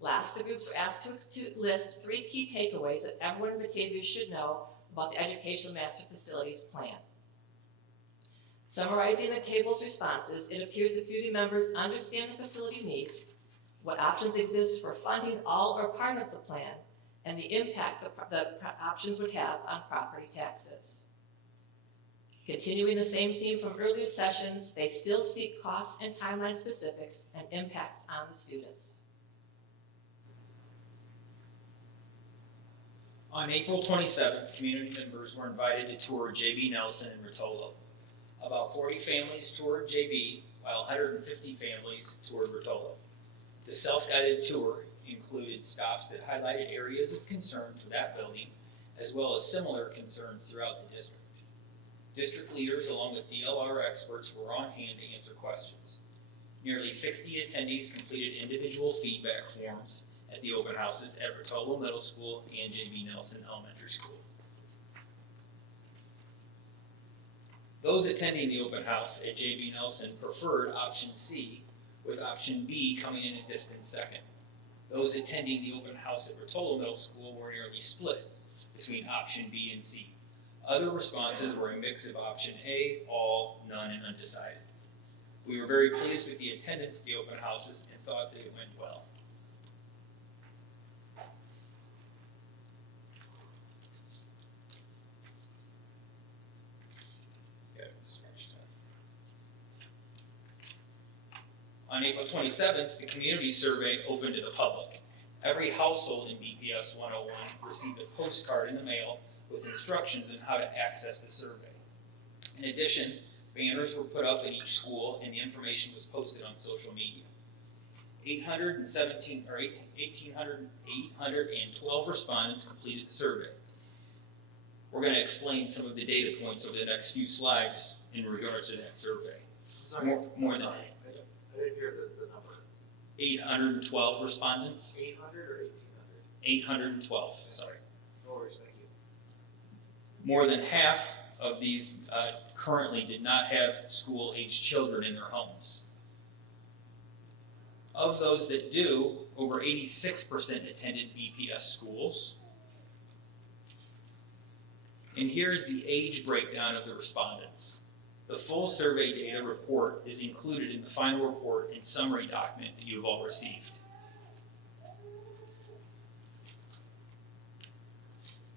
Last, the groups were asked to list 3 key takeaways that everyone in Batavia should know about the Educational Master Facilities Plan. Summarizing the table's responses, it appears the community members understand the facility needs, what options exist for funding all or part of the plan, and the impact the options would have on property taxes. Continuing the same theme from earlier sessions, they still seek costs and timeline specifics and impacts on the students. On April 27th, community members were invited to tour JB Nelson in Rotolo. About 40 families toured JB, while 150 families toured Rotolo. The self-guided tour included stops that highlighted areas of concern for that building, as well as similar concerns throughout the district. District leaders, along with DLR experts, were on hand to answer questions. Nearly 60 attendees completed individual feedback forms at the open houses at Rotolo Middle School and JB Nelson Elementary School. Those attending the open house at JB Nelson preferred option C, with option B coming in a distant second. Those attending the open house at Rotolo Middle School were nearly split between option B and C. Other responses were a mix of option A, all, none, and undecided. We were very pleased with the attendance at the open houses and thought that it went well. On April 27th, the community survey opened to the public. Every household in BPS 101 received a postcard in the mail with instructions on how to access the survey. In addition, banners were put up at each school and the information was posted on social media. 812 respondents completed the survey. We're going to explain some of the data points over the next few slides in regards to that survey. More than I didn't hear the number. 812 respondents. 800 or 812, sorry. No worries, thank you. More than half of these currently did not have school-aged children in their homes. Of those that do, over 86% attended BPS schools. And here's the age breakdown of the respondents. The full survey data report is included in the final report and summary document that you have all received.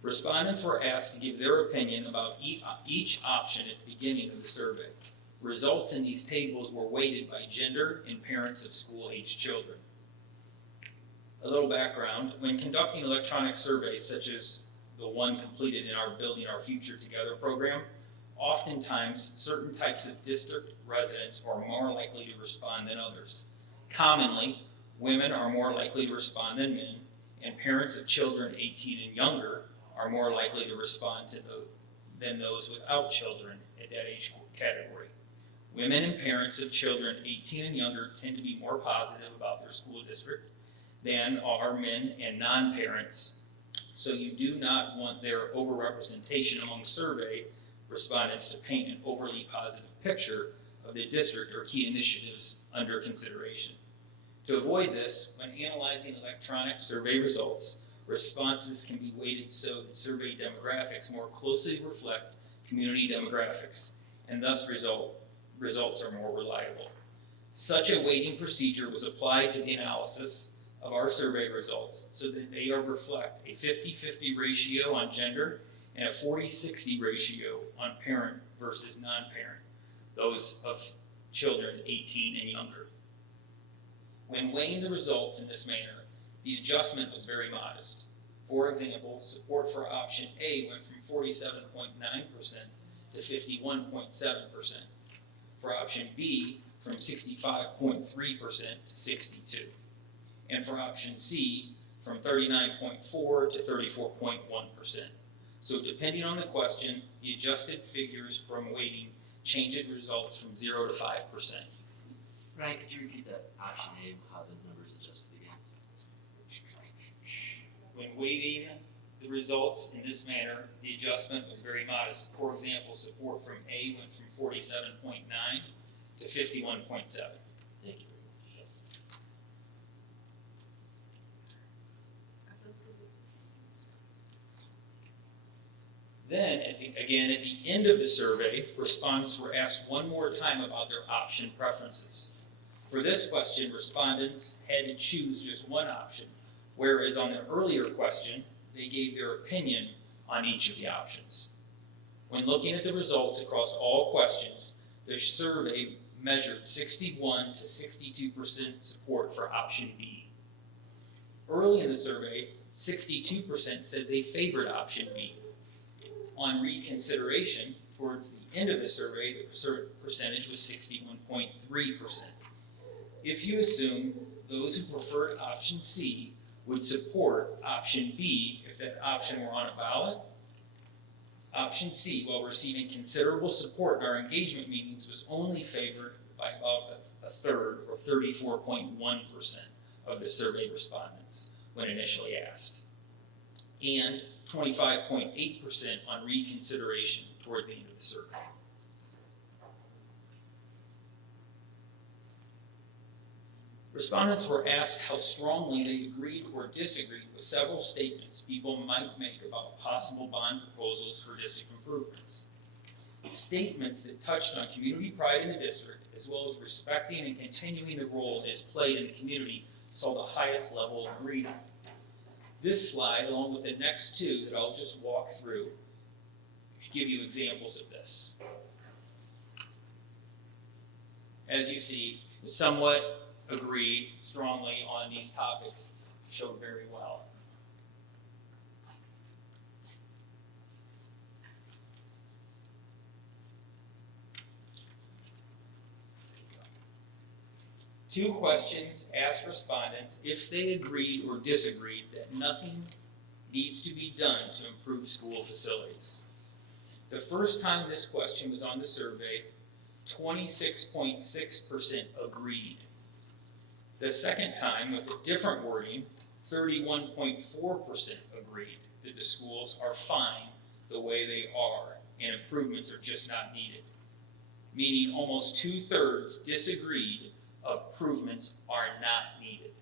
Respondents were asked to give their opinion about each option at the beginning of the survey. Results in these tables were weighted by gender and parents of school-aged children. A little background: when conducting electronic surveys such as the one completed in our Building Our Future Together program, oftentimes certain types of district residents are more likely to respond than others. Commonly, women are more likely to respond than men, and parents of children 18 and younger are more likely to respond than those without children at that age category. Women and parents of children 18 and younger tend to be more positive about their school district than are men and non-parents, so you do not want their overrepresentation among survey respondents to paint an overly positive picture of the district or key initiatives under consideration. To avoid this, when analyzing electronic survey results, responses can be weighted so that survey demographics more closely reflect community demographics, and thus results are more reliable. Such a weighting procedure was applied to the analysis of our survey results so that they reflect a 50-50 ratio on gender and a 40-60 ratio on parent versus non-parent, those of children 18 and younger. When weighing the results in this manner, the adjustment was very modest. For example, support for option A went from 47.9% to 51.7%. For option B, from 65.3% to 62%. And for option C, from 39.4% to 34.1%. So depending on the question, the adjusted figures from weighting change the results from 0 to 5%. Ryan, could you repeat that option A, how the numbers adjusted again? When weighting the results in this manner, the adjustment was very modest. For example, support from A went from 47.9 to 51.7. Thank you. Then, at the end of the survey, respondents were asked one more time about their option preferences. For this question, respondents had to choose just one option, whereas on the earlier question, they gave their opinion on each of the options. When looking at the results across all questions, the survey measured 61 to 62% support for option B. Early in the survey, 62% said they favored option B. On reconsideration, towards the end of the survey, the percentage was 61.3%. If you assume those who preferred option C would support option B if that option were on a ballot, option C, while receiving considerable support in our engagement meetings, was only favored by about a third, or 34.1% of the survey respondents when initially asked, and 25.8% on reconsideration towards the end of the survey. Respondents were asked how strongly they agreed or disagreed with several statements people might make about possible bond proposals for district improvements. Statements that touched on community pride in the district, as well as respecting and continuing the role it has played in the community, saw the highest level of agreement. This slide, along with the next two that I'll just walk through, give you examples of this. As you see, somewhat agreed strongly on these topics, showed very well. Two questions asked respondents if they agreed or disagreed that nothing needs to be done to improve school facilities. The first time this question was on the survey, 26.6% agreed. The second time, with a different wording, 31.4% agreed that the schools are fine the way they are and improvements are just not needed. Meaning almost 2/3 disagreed improvements are not needed.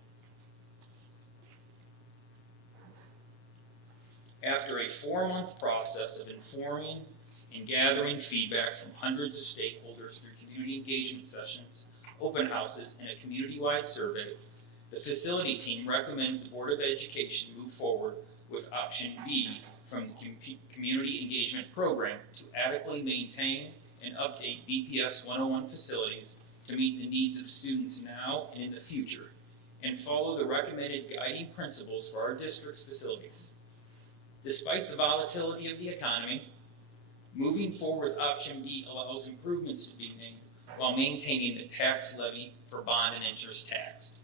After a 4-month process of informing and gathering feedback from hundreds of stakeholders through community engagement sessions, open houses, and a community-wide survey, the facility team recommends the Board of Education move forward with option B from the Community Engagement Program to adequately maintain and update BPS 101 facilities to meet the needs of students now and in the future, and follow the recommended guiding principles for our district's facilities. Despite the volatility of the economy, moving forward with option B allows improvements to be made while maintaining the tax levy for bond and interest tax.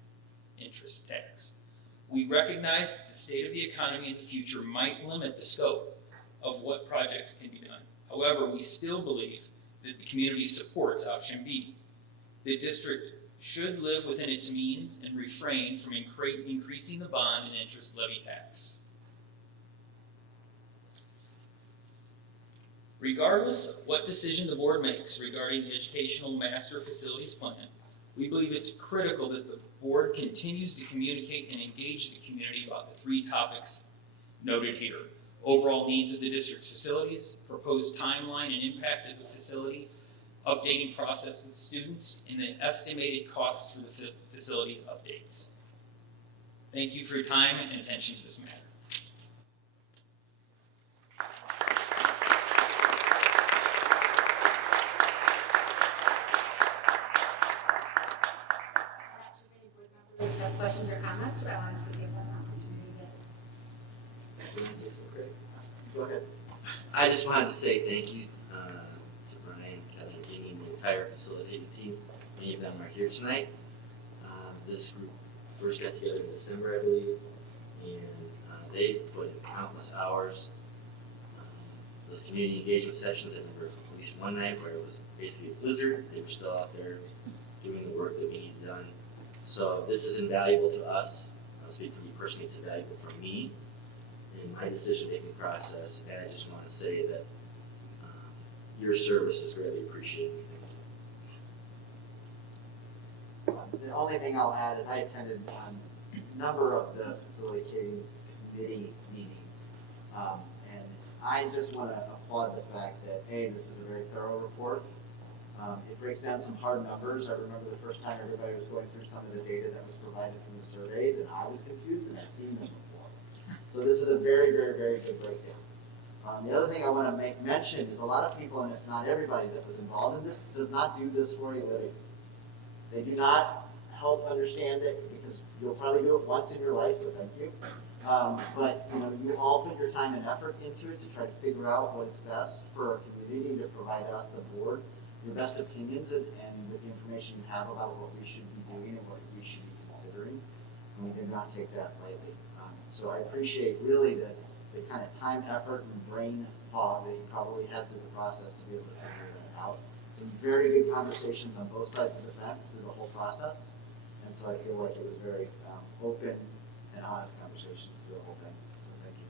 We recognize that the state of the economy in the future might limit the scope of what projects can be done. However, we still believe that the community supports option B. The district should live within its means and refrain from increasing the bond and interest levy tax. Regardless of what decision the board makes regarding the Educational Master Facilities Plan, we believe it's critical that the board continues to communicate and engage the community about the 3 topics noted here: overall needs of the district's facilities, proposed timeline and impact of the facility, updating processes of students, and the estimated costs for the facility updates. Thank you for your time and attention to this matter. If you have questions or comments, but I wanted to give them an opportunity to Go ahead. I just wanted to say thank you to Brian, Kevin, and Jamie, and the entire facilitating team. Many of them are here tonight. This group first got together in December, I believe, and they put in countless hours. Those community engagement sessions, I remember at least one night where it was basically a blizzard. They were still out there doing the work that we need done. So this is invaluable to us. I'll speak for me personally, it's invaluable for me. in my decision-making process, and I just want to say that your service is greatly appreciated. Thank you. The only thing I'll add is I attended a number of the facilitating committee meetings. And I just want to applaud the fact that, A, this is a very thorough report. It breaks down some hard numbers. I remember the first time everybody was going through some of the data that was provided from the surveys, and I was confused and I'd seen them before. So this is a very, very, very good breakdown. The other thing I want to make mention is a lot of people, and if not everybody that was involved in this, does not do this for a living. They do not help understand it because you'll probably do it once in your life, so thank you. But you all put your time and effort into it to try to figure out what is best for our community, to provide us, the board, your best opinions and with the information you have about what we should be doing and what we should be considering. And we do not take that lightly. So I appreciate really the kind of time, effort, and brain fog that you probably had through the process to be able to figure that out. Some very good conversations on both sides of the fence through the whole process. And so I feel like it was very open and honest conversations through the whole thing. So thank you.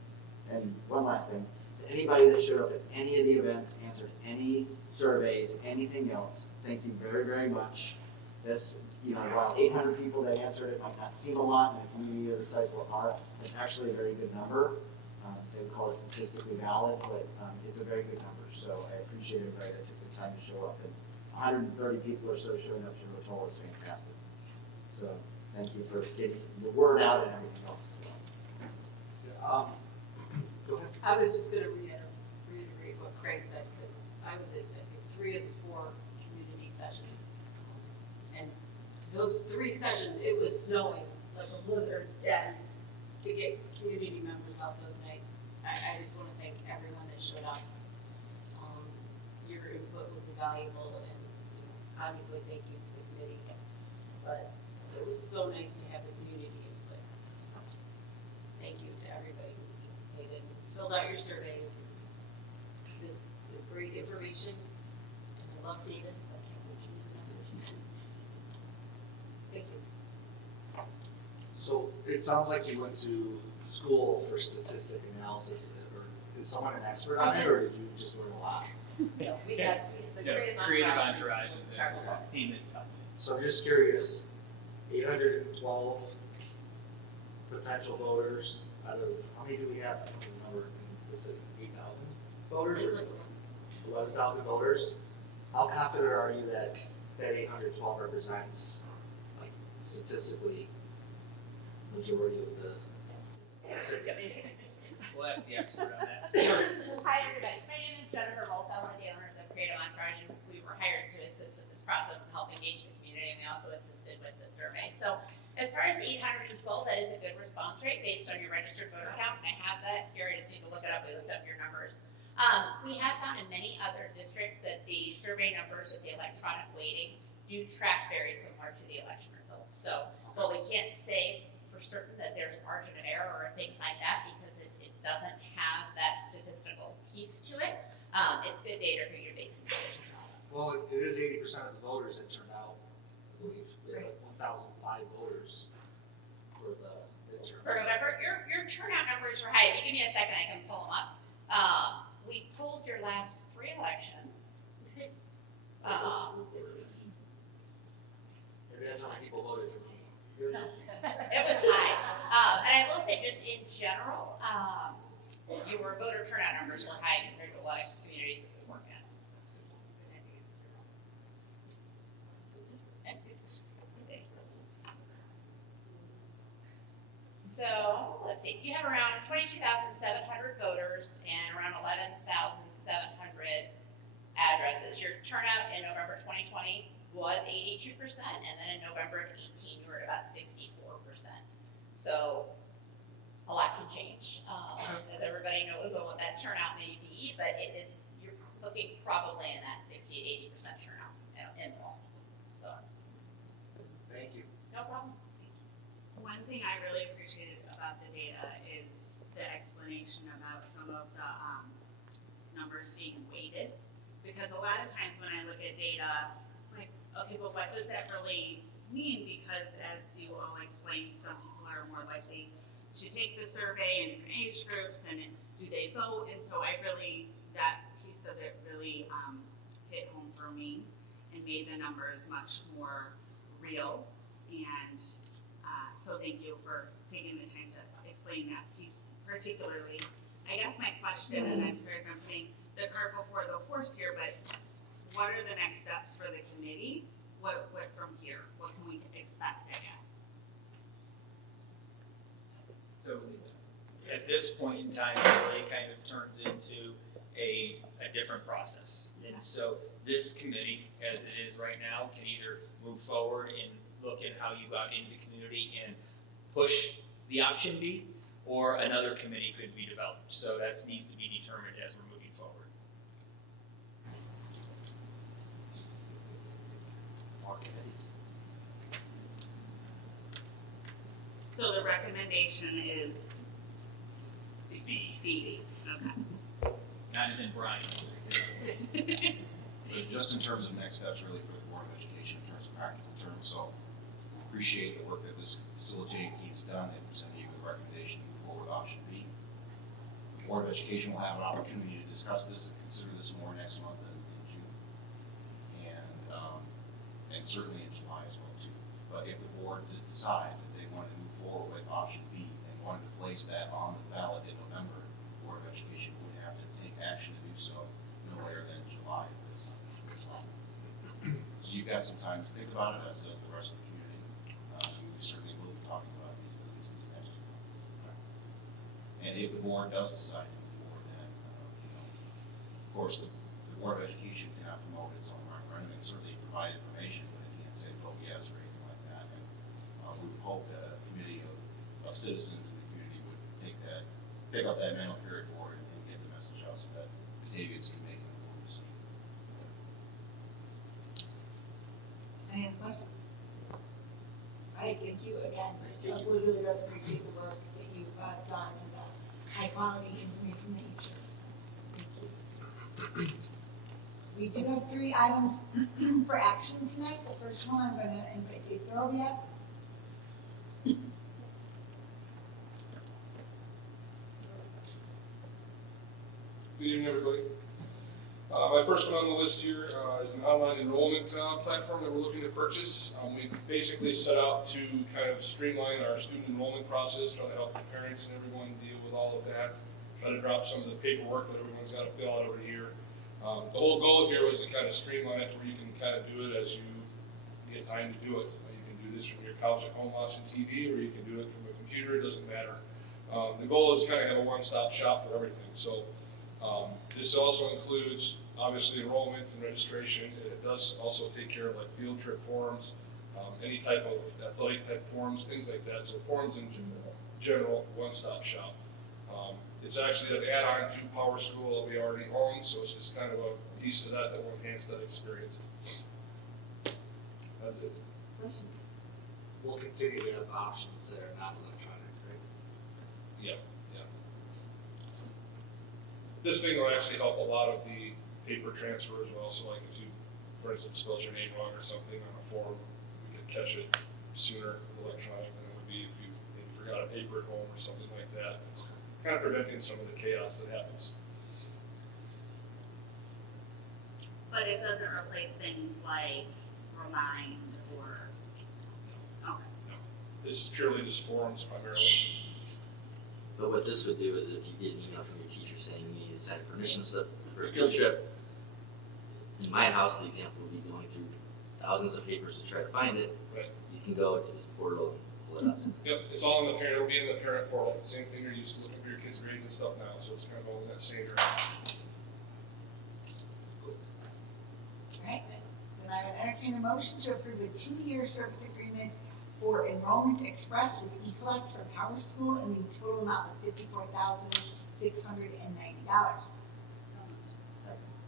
And one last thing, anybody that showed up at any of the events, answered any surveys, anything else, thank you very, very much. This, while 800 people that answered it might not seem a lot in the community of the sizable are, it's actually a very good number. They would call it statistically valid, but it's a very good number. So I appreciate everybody that took the time to show up. And 130 people or so showing up to Rotolo is fantastic. So thank you for getting the word out and everything else. Go ahead. I was just going to reiterate what Craig said, because I was at 3 of the 4 community sessions. And those 3 sessions, it was snowing like a blizzard, and to get community members out those nights. I just want to thank everyone that showed up. Your input was invaluable, and obviously thank you to the committee. But it was so nice to have the community input. Thank you to everybody who participated and filled out your surveys. This is great information, and I love data, so I can't wait to use the numbers. Thank you. So it sounds like you went to school for statistic analysis, or is someone an expert on it, or did you just learn a lot? No, we had the creative entourage is the team that's helping. So I'm just curious, 812 potential voters out of, how many do we have? I don't remember in the city, 8,000 voters? Or 11,000 voters? How confident are you that 812 represents, like, statistically, majority of the? We'll ask the expert on that. Hi everybody, my name is Jennifer Wolf. I'm one of the owners of Creative Entourage, and we were hired to assist with this process and help engage the community, and we also assisted with the survey. So as far as the 812, that is a good response rate based on your registered voter count, and I have that here. I just need to look it up. We looked up your numbers. We have found in many other districts that the survey numbers with the electronic weighting do track very similar to the election results. So, but we can't say for certain that there's a margin of error or things like that, because it doesn't have that statistical piece to it. It's good data for you to base decisions on. Well, it is 80% of the voters that turned out, I believe. We had like 1,005 voters for the midterms. For November, your turnout numbers were high. If you give me a second, I can pull them up. We pulled your last 3 elections. Maybe that's how many people voted for me. No, it was high. And I will say, just in general, your voter turnout numbers were high compared to a lot of communities that we work in. So, let's see, you have around 22,700 voters and around 11,700 addresses. Your turnout in November 2020 was 82%, and then in November of 18, you were at about 64%. So, a lot can change, as everybody knows what that turnout may be, but you're looking probably in that 60 to 80% turnout in all. So, thank you. No problem. One thing I really appreciated about the data is the explanation about some of the numbers being weighted. Because a lot of times when I look at data, like, okay, but what does that really mean? Because as you all explained, some people are more likely to take the survey in different age groups, and do they vote? And so that piece of it really hit home for me and made the numbers much more real. And so thank you for taking the time to explain that piece particularly. I guess my question, and I'm sorry if I'm putting the cart before the horse here, but what are the next steps for the committee? What from here? What can we expect, I guess? So at this point in time, it really kind of turns into a different process. And so this committee, as it is right now, can either move forward and look at how you got into the community and push the option B, or another committee could be developed. So that needs to be determined as we're moving forward. More committees. So the recommendation is B. Okay. Not as in Brian. But just in terms of next steps, really for the Board of Education, in terms of practical terms, so appreciate the work that this facilitating team's done. They presented you with a recommendation to move forward with option B. The Board of Education will have an opportunity to discuss this and consider this more next month and in June. And certainly in July as well too. But if the board did decide that they wanted to move forward with option B and wanted to place that on the ballot in November, the Board of Education would have to take action to do so no later than July of this. So you've got some time to think about it, as does the rest of the community. We certainly will be talking about these next 2 months. And if the board does decide to move forward, then, of course, the Board of Education cannot promote its own referendum and certainly provide information, but it can't say vote yes or anything like that. And we would hope that a committee of citizens in the community would pick up that mantle carry forward and get the message out so that Batavians can make an informed decision. Any other questions? All right, thank you again. We really does appreciate the work that you've done and the high quality information that you share. Thank you. We do have 3 items for action tonight. The first one, I'm going to invite Dave Thorolbiak. Good evening, everybody. My first one on the list here is an online enrollment platform that we're looking to purchase. We've basically set out to kind of streamline our student enrollment process, try to help the parents and everyone deal with all of that, try to drop some of the paperwork that everyone's got to fill out over here. The whole goal here was to kind of streamline it where you can kind of do it as you get time to do it. You can do this from your couch at home watching TV, or you can do it from a computer, it doesn't matter. The goal is to kind of have a one-stop shop for everything. So this also includes, obviously, enrollment and registration. It does also take care of like field trip forms, any type of athletic type forms, things like that. So forms in general, one-stop shop. It's actually an add-on to Power School that we already own, so it's just kind of a piece to that will enhance that experience. That's it. Questions? We'll continue to have options that are not electronic, right? Yeah. This thing will actually help a lot of the paper transfer as well. So like if you, for instance, spelled your name wrong or something on a form, we could catch it sooner electronic than it would be if you maybe forgot a paper at home or something like that. It's kind of preventing some of the chaos that happens. But it doesn't replace things like Remind or, okay. No. This is purely just forms primarily. But what this would do is if you get an email from your teacher saying you need to sign permission slip for a field trip, in my house, the example would be going through thousands of papers to try to find it. Right. You can go to this portal and pull it up. Yep, it's all in the parent, it'll be in the parent portal. Same thing you're used to looking for your kids' grades and stuff now, so it's kind of all in that same area. All right, then I would entertain a motion to approve a 2-year service agreement for Enrollment Express with eFlex for Power School in the total amount of $54,690.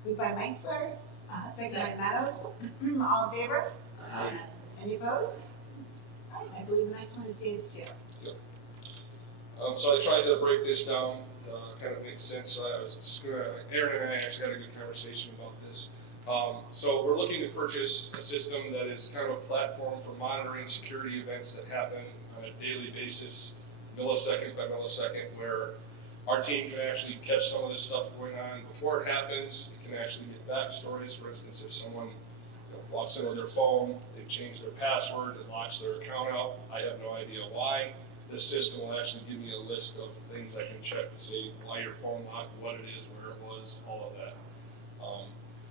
Moved by Meitzler, second by Meadows. All in favor? Aye. Any opposed? All right, I believe the next one is Dave's too. Yep. So I tried to break this down, kind of makes sense. So I was just gonna, Aaron and I actually had a good conversation about this. So we're looking to purchase a system that is kind of a platform for monitoring security events that happen on a daily basis millisecond by millisecond, where our team can actually catch some of this stuff going on before it happens. It can actually get backstories. For instance, if someone walks in with their phone, they've changed their password, it locks their account out, I have no idea why. The system will actually give me a list of things I can check to see why your phone locked, what it is, where it was, all of that.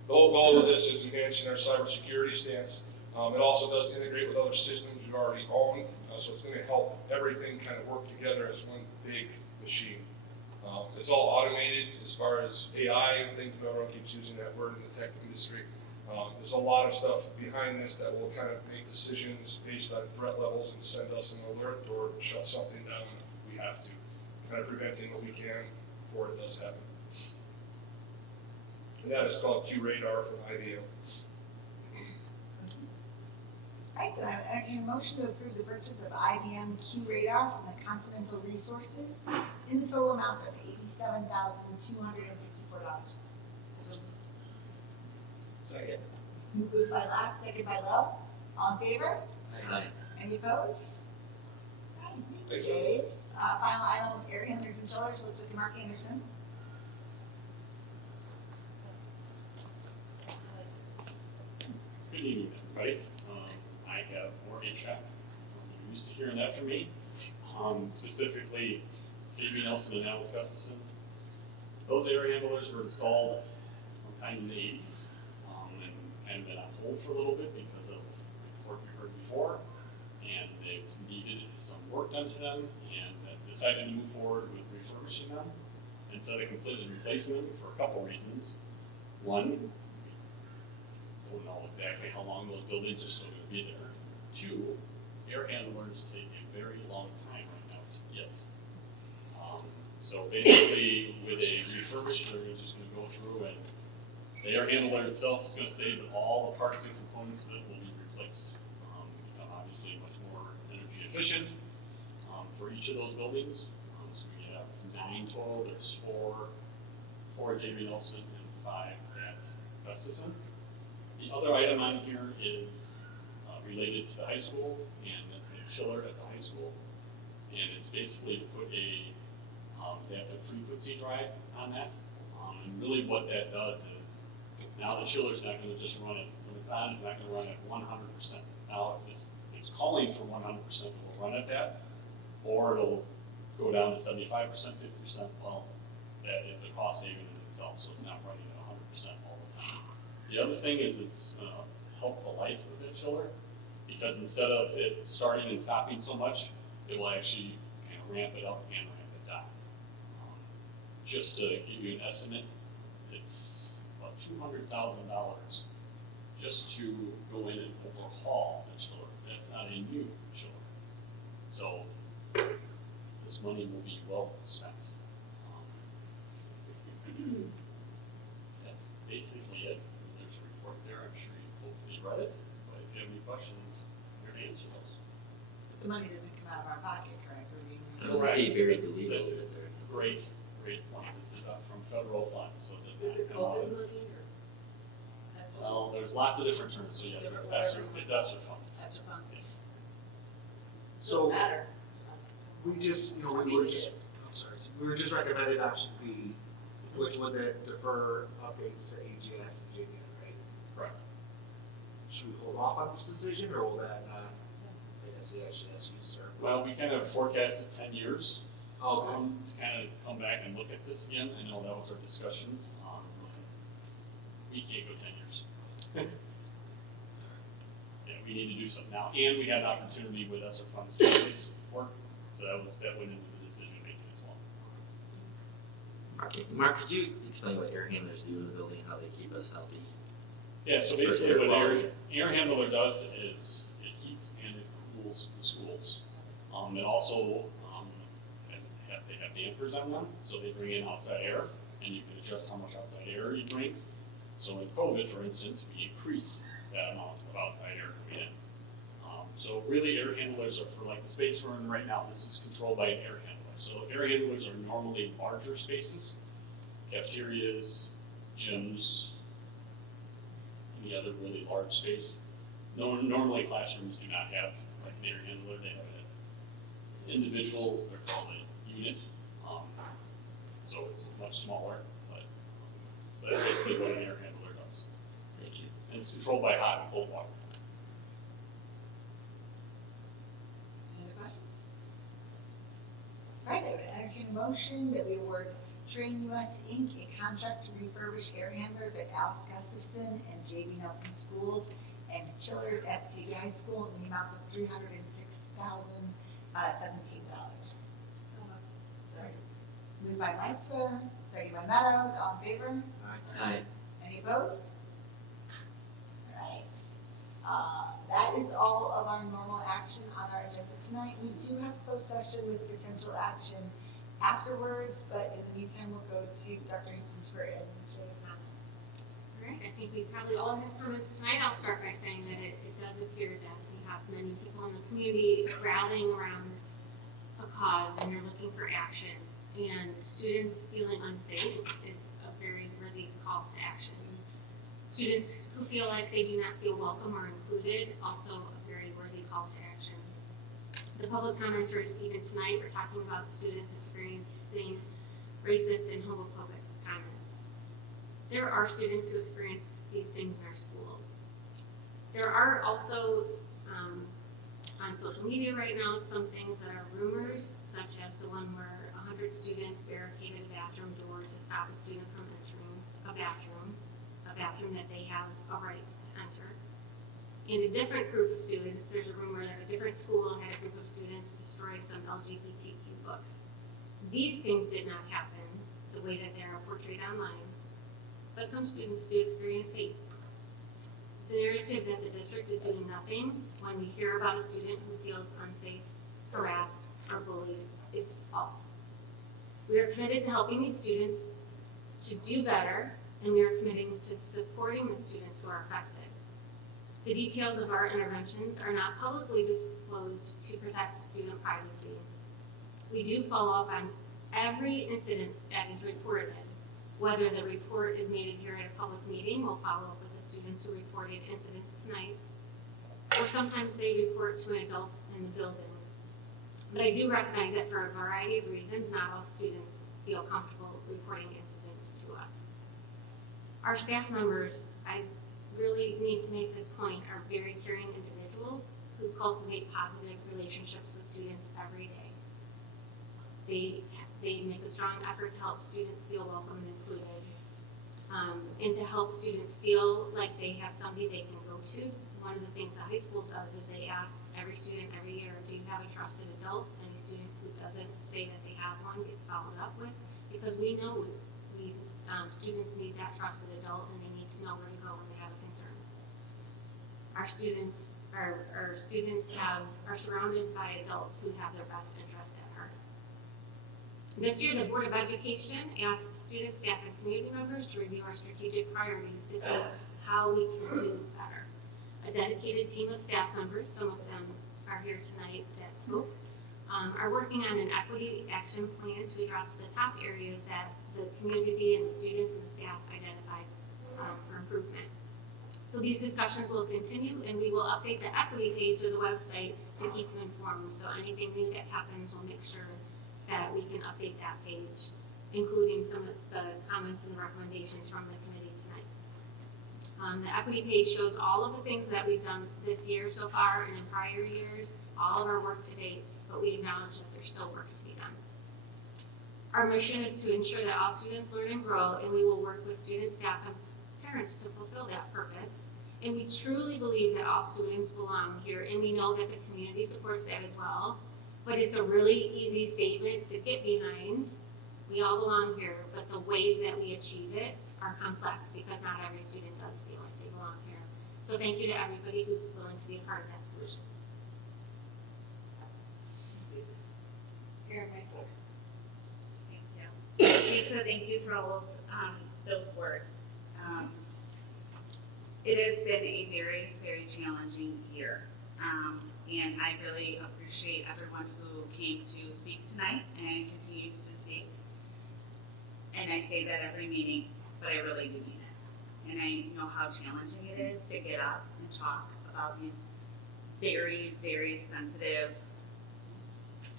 The whole goal of this is enhancing our cybersecurity stance. It also does integrate with other systems you already own, so it's going to help everything kind of work together as one big machine. It's all automated as far as AI and things, and everyone keeps using that word in the tech industry. There's a lot of stuff behind this that will kind of make decisions based on threat levels and send us an alert or shut something down if we have to, kind of preventing what we can before it does happen. And that is called QRadar from IBM. Right, then I would entertain a motion to approve the purchase of IBM QRadar from the Continental Resources in the total amount of $87,264. Second. Moved by Locke, second by Lowe. All in favor? Aye. Any opposed? Right, thank you, Dave. Final item, air handlers and chillers, looks like Mark Anderson. Good evening, everybody. I have more HVAC. You're used to hearing that from me. Specifically, J.B. Nelson and Alice Gustafson. Those air handlers were installed sometime in the 80s and kind of been on hold for a little bit because of work we heard before. And they've needed some work done to them and decided to move forward with refurbishing them instead of completely replacing them for a couple reasons. One, don't know exactly how long those buildings are still going to be there. Two, air handlers take a very long time right now to get. So basically, with a refurbish, they're just going to go through and the air handler itself is going to stay, but all the parts and components of it will be replaced. Become obviously much more energy efficient for each of those buildings. So we have 9 total. There's 4 at J.B. Nelson and 5 at Gustafson. The other item on here is related to the high school and the chiller at the high school. And it's basically to put a adaptive frequency drive on that. And really what that does is, now the chiller's not going to just run it, when it's on, it's not going to run at 100%. Now if it's calling for 100%, it will run at that, or it'll go down to 75%, 50%. Well, that is a cost saving in itself, so it's not running at 100% all the time. The other thing is it's going to help the life of the chiller, because instead of it starting and stopping so much, it will actually kind of ramp it up and ramp it down. Just to give you an estimate, it's about $200,000 just to go in and overhaul the chiller. That's not a new chiller. So this money will be well spent. That's basically it. There's a report there. I'm sure you hopefully read it. But if you have any questions, I'm here to answer those. But the money doesn't come out of our pocket, correct? I was going to say very illegal. That's a great point. This is up from federal funds, so it does not Is it come out COVID of. money or? Well, there's lots of different terms, so yes, it's ESSER funds. ESSER funds. Yes. So Doesn't matter. we just, we were just recommended option B, which would then defer updates to AGS and JPN, right? Correct. Should we hold off on this decision, or will that not, I guess, AGS use or? Well, we kind of forecasted 10 years. Okay. To kind of come back and look at this again. I know that was our discussions. We can't go 10 years. Yeah, we need to do something now. And we had an opportunity with ESSER funds to do this work, so that went into the decision making as well. Mark, could you explain what air handlers do in the building and how they keep us healthy? Yeah, so basically what air handler does is it heats and it cools the schools. It also they have dampers on them, so they bring in outside air, and you can adjust how much outside air you bring. So in COVID, for instance, we increased that amount of outside air coming in. So really, air handlers are for like the space we're in right now. This is controlled by an air handler. So air handlers are normally larger spaces, cafeterias, gyms, any other really large space. Normally classrooms do not have like an air handler. They have individual, they're called a unit. So it's much smaller, but so that's basically what an air handler does. Thank you. And it's controlled by hot and cold water. Any other questions? All right, I would entertain a motion that we award Train US Inc. a contract to refurbish air handlers at Alice Gustafson and J.B. Nelson Schools and chillers at Batavia High School in the amount of $306,017. Moved by Meitzler, second by Meadows, all in favor? Aye. Any opposed? All right. That is all of our normal action on our agenda tonight. We do have closed session with potential action afterwards, but in the meantime, we'll go to Dr. Hinkins for administrative comments. All right, I think we probably all have comments tonight. I'll start by saying that it does appear that we have many people in the community rallying around a cause and they're looking for action. And students feeling unsafe is a very worthy call to action. Students who feel like they do not feel welcome or included, also a very worthy call to action. The public commenters, even tonight, were talking about students experiencing racist and homophobic comments. There are students who experience these things in our schools. There are also, on social media right now, some things that are rumors, such as the one where 100 students barricaded a bathroom door to stop a student from entering a bathroom that they have a right to enter. In a different group of students, there's a rumor that a different school had a group of students destroy some LGBTQ books. These things did not happen the way that they're portrayed online, but some students do experience hate. The narrative that the district is doing nothing when we hear about a student who feels unsafe, harassed, or bullied is false. We are committed to helping these students to do better, and we are committing to supporting the students who are affected. The details of our interventions are not publicly disclosed to protect student privacy. We do follow up on every incident that is reported. Whether the report is made here at a public meeting, we'll follow up with the students who reported incidents tonight, or sometimes they report to an adult in the building. But I do recognize that for a variety of reasons, not all students feel comfortable reporting incidents to us. Our staff members, I really need to make this point, are very caring individuals who cultivate positive relationships with students every day. They make a strong effort to help students feel welcome and included, and to help students feel like they have somebody they can go to. One of the things the high school does is they ask every student every year, do you have a trusted adult? Any student who doesn't say that they have one gets followed up with, because we know students need that trusted adult and they need to know where to go when they have a concern. Our students are surrounded by adults who have their best interest at heart. This year, the Board of Education asked students, staff, and community members to review our strategic priorities to see how we can do better. A dedicated team of staff members, some of them are here tonight that spoke, are working on an equity action plan to address the top areas that the community and the students and the staff identified for improvement. So these discussions will continue, and we will update the equity page of the website to keep you informed. So anything new that happens, we'll make sure that we can update that page, including some of the comments and recommendations from the committee tonight. The equity page shows all of the things that we've done this year so far and in prior years, all of our work to date, but we acknowledge that there's still work to be done. Our mission is to ensure that all students learn and grow, and we will work with students, staff, and parents to fulfill that purpose. And we truly believe that all students belong here, and we know that the community supports that as well. But it's a really easy statement to get behind. We all belong here, but the ways that we achieve it are complex because not every student does feel like they belong here. So thank you to everybody who's willing to be a part of that solution. Lisa, thank you for all of those words. It has been a very, very challenging year. And I really appreciate everyone who came to speak tonight and continues to speak. And I say that every meeting, but I really do mean it. And I know how challenging it is to get up and talk about these very, very sensitive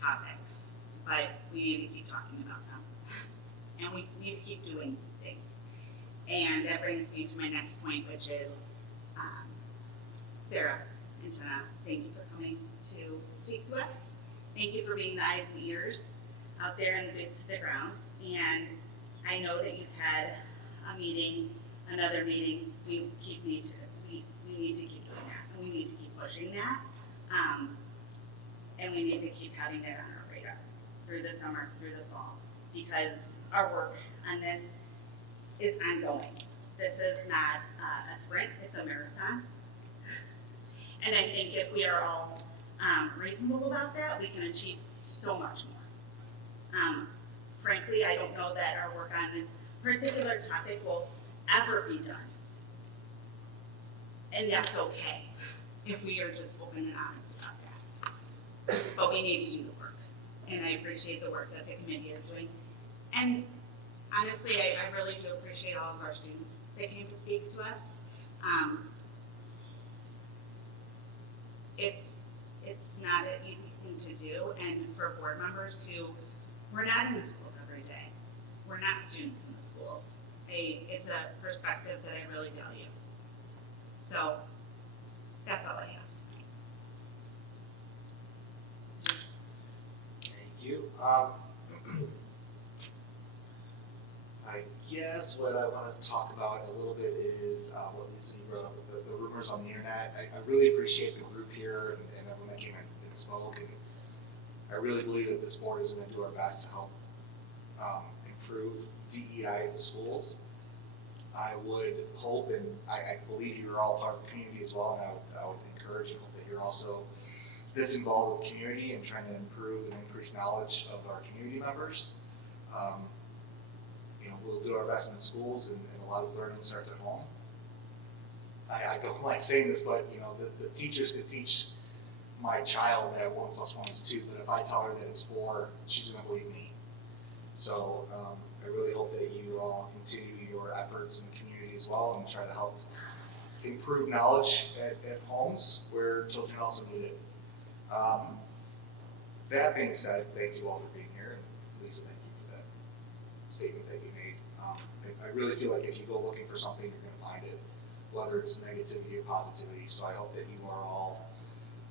topics, but we need to keep talking about them. And we need to keep doing things. And that brings me to my next point, which is Sarah and Jenna, thank you for coming to speak to us. Thank you for being the eyes and ears out there and the boots to the ground. And I know that you've had a meeting, another meeting. We need to keep doing that, and we need to keep pushing that. And we need to keep having that on our radar through the summer, through the fall, because our work on this is ongoing. This is not a sprint, it's a marathon. And I think if we are all reasonable about that, we can achieve so much more. Frankly, I don't know that our work on this particular topic will ever be done. And that's okay if we are just open and honest about that. But we need to do the work. And I appreciate the work that the committee is doing. And honestly, I really do appreciate all of our students that came to speak to us. It's not an easy thing to do, and for board members who, we're not in the schools every day. We're not students in the schools. It's a perspective that I really value. So that's all I have tonight. Thank you. I guess what I want to talk about a little bit is what Lisa, you brought up, the rumors on the internet. I really appreciate the group here and everyone that came and spoke, and I really believe that this board is going to do our best to help improve DEI in the schools. I would hope, and I believe you're all part of the community as well, and I would encourage and hope that you're also this involved with the community and trying to improve and increase knowledge of our community members. We'll do our best in the schools, and a lot of learning starts at home. I don't like saying this, but the teachers could teach my child that 1 + 1 is 2, but if I tell her that it's 4, she's going to believe me. So I really hope that you all continue your efforts in the community as well and try to help improve knowledge at homes where children also need it. That being said, thank you all for being here, and Lisa, thank you for that statement that you made. I really feel like if you go looking for something, you're going to find it, whether it's negativity or positivity. So I hope that you are all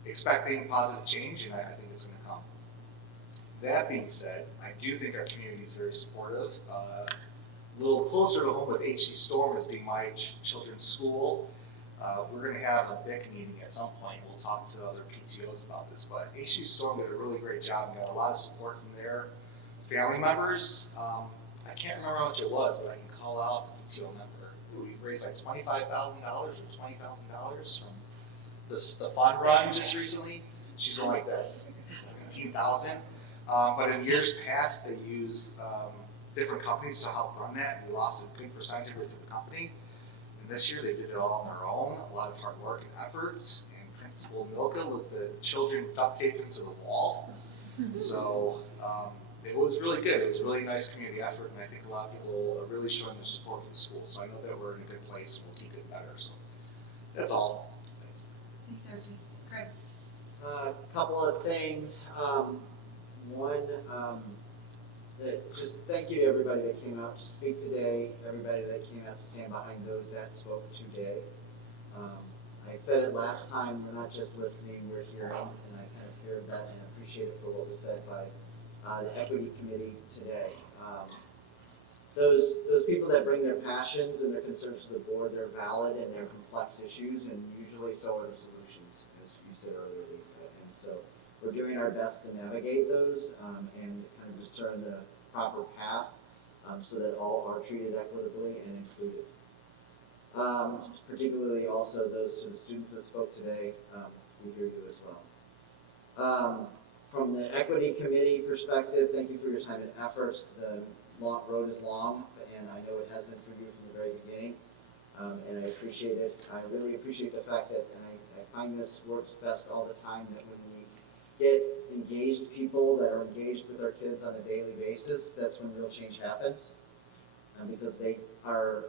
expecting positive change, and I think it's going to come. That being said, I do think our community is very supportive. A little closer to home with HC Storm as being my children's school. We're going to have a BIC meeting at some point. We'll talk to other PTOs about this, but HC Storm did a really great job and got a lot of support from their family members. I can't remember how much it was, but I can call out the PTO member. We raised like $25,000 or $20,000 from the fund run just recently. She's going like this, 17,000. But in years past, they used different companies to help run that, and we lost a good percentage of it to the company. And this year, they did it all on their own, a lot of hard work and efforts. And Principal Milka with the children duct taped into the wall. So it was really good. It was a really nice community effort, and I think a lot of people are really showing their support for the school. So I know that we're in a good place, and we'll keep it better. So that's all. Thanks, Archie. Craig. A couple of things. One, just thank you to everybody that came out to speak today, everybody that came out to stand behind those that spoke today. I said it last time, we're not just listening, we're hearing, and I kind of heard that and appreciate it for what was said by the Equity Committee today. Those people that bring their passions and their concerns to the board, they're valid and they're complex issues, and usually so are the solutions, as you said earlier, Lisa. And so we're doing our best to navigate those and kind of discern the proper path so that all are treated equitably and included. Particularly also those to the students that spoke today, we hear you as well. From the Equity Committee perspective, thank you for your time and effort. The road is long, and I know it has been for you from the very beginning, and I appreciate it. I really appreciate the fact that, and I find this works best all the time, that when we get engaged people that are engaged with our kids on a daily basis, that's when real change happens, because they are,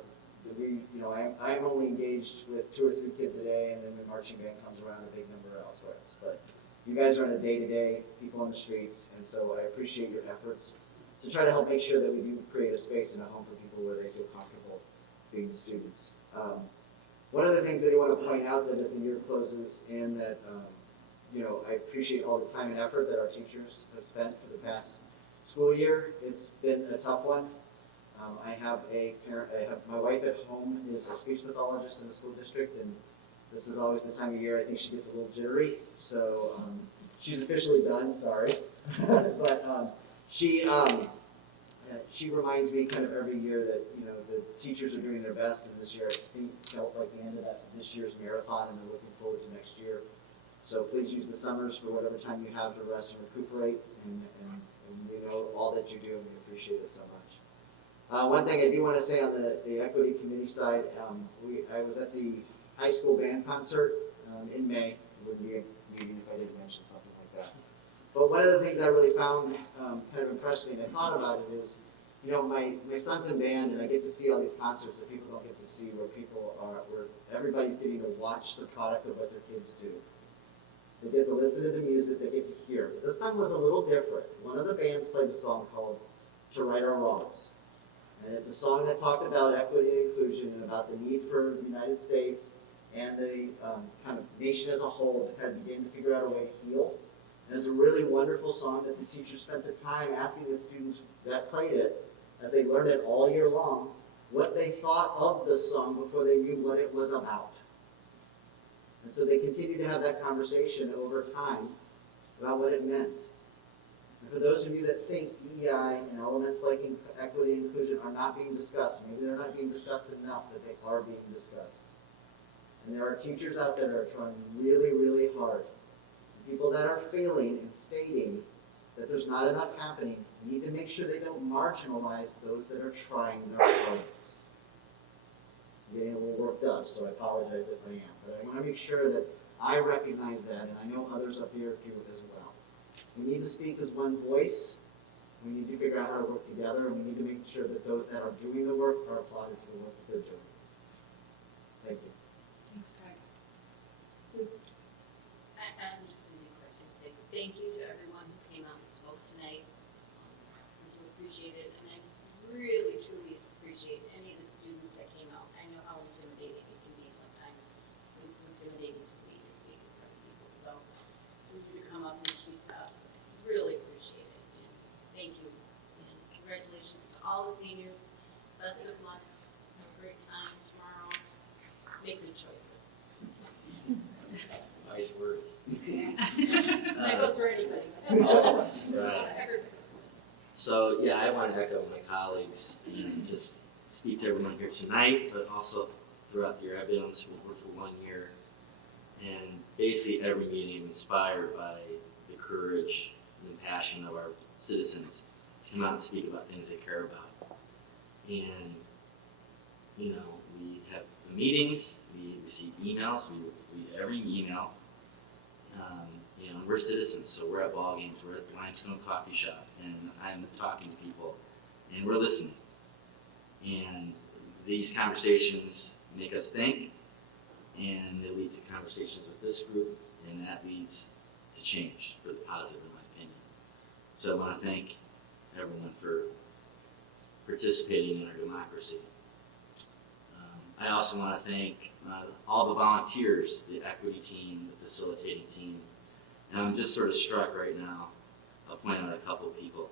I'm only engaged with 2 or 3 kids a day, and then when marching band comes around, a big number elsewhere. But You guys are in a day-to-day, people on the streets, and so I appreciate your efforts to try to help make sure that we do create a space and a home for people where they feel comfortable being students. One of the things I do want to point out that as the year closes and that, I appreciate all the time and effort that our teachers have spent for the past school year. It's been a tough one. I have my wife at home is a speech pathologist in the school district, and this is always the time of year I think she gets a little jittery. So she's officially done, sorry. But she reminds me kind of every year that, the teachers are doing their best, and this year I think felt like the end of this year's marathon, and they're looking forward to next year. So please use the summers for whatever time you have to rest and recuperate, and we know all that you do, and we appreciate it so much. One thing I do want to say on the equity committee side, I was at the high school band concert in May. It wouldn't be a meeting if I didn't mention something like that. But one of the things I really found kind of impressed me, and I thought about it, is, my son's in band, and I get to see all these concerts that people don't get to see, where everybody's getting to watch the product of what their kids do. They get to listen to the music, they get to hear. But this time was a little different. One of the bands played a song called To Right Our Wrongs. And it's a song that talked about equity and inclusion and about the need for the United States and the kind of nation as a whole to kind of begin to figure out a way to heal. And it's a really wonderful song that the teachers spent the time asking the students that played it, as they learned it all year long, what they thought of the song before they knew what it was about. And so they continued to have that conversation over time about what it meant. And for those of you that think EI and elements like equity and inclusion are not being discussed, maybe they're not being discussed enough, but they are being discussed. And there are teachers out there that are trying really, really hard. People that are failing and stating that there's not enough happening, we need to make sure they don't marginalize those that are trying their hardest. I'm getting a little worked up, so I apologize if I am. But I want to make sure that I recognize that, and I know others up here do as well. We need to speak as one voice. We need to figure out how to work together, and we need to make sure that those that are doing the work are applauded for the work that they're doing. Thank you. Thanks, Greg. I'm just going to be quick and say thank you to everyone who came out and spoke tonight. I do appreciate it, and I really, truly appreciate any of the students that came out. I know how intimidating it can be sometimes. It's intimidating for me to speak in front of people. So for you to come up and speak to us, I really appreciate it. And thank you. And congratulations to all the seniors. Best of luck. Have a great time tomorrow. Make good choices. Nice words. That goes for anybody. All of us, right. Everybody. So, yeah, I want to echo my colleagues and just speak to everyone here tonight, but also throughout the year. I've been on the school board for 1 year, and basically every meeting I'm inspired by the courage and the passion of our citizens to come out and speak about things they care about. And, we have the meetings, we receive emails, we read every email. And we're citizens, so we're at ball games, we're at the Limestone Coffee Shop, and I'm talking to people, and we're listening. And these conversations make us think, and they lead to conversations with this group, and that leads to change for the positive, in my opinion. So I want to thank everyone for participating in our democracy. I also want to thank all the volunteers, the equity team, the facilitating team. And I'm just sort of struck right now. I'll point out a couple of people.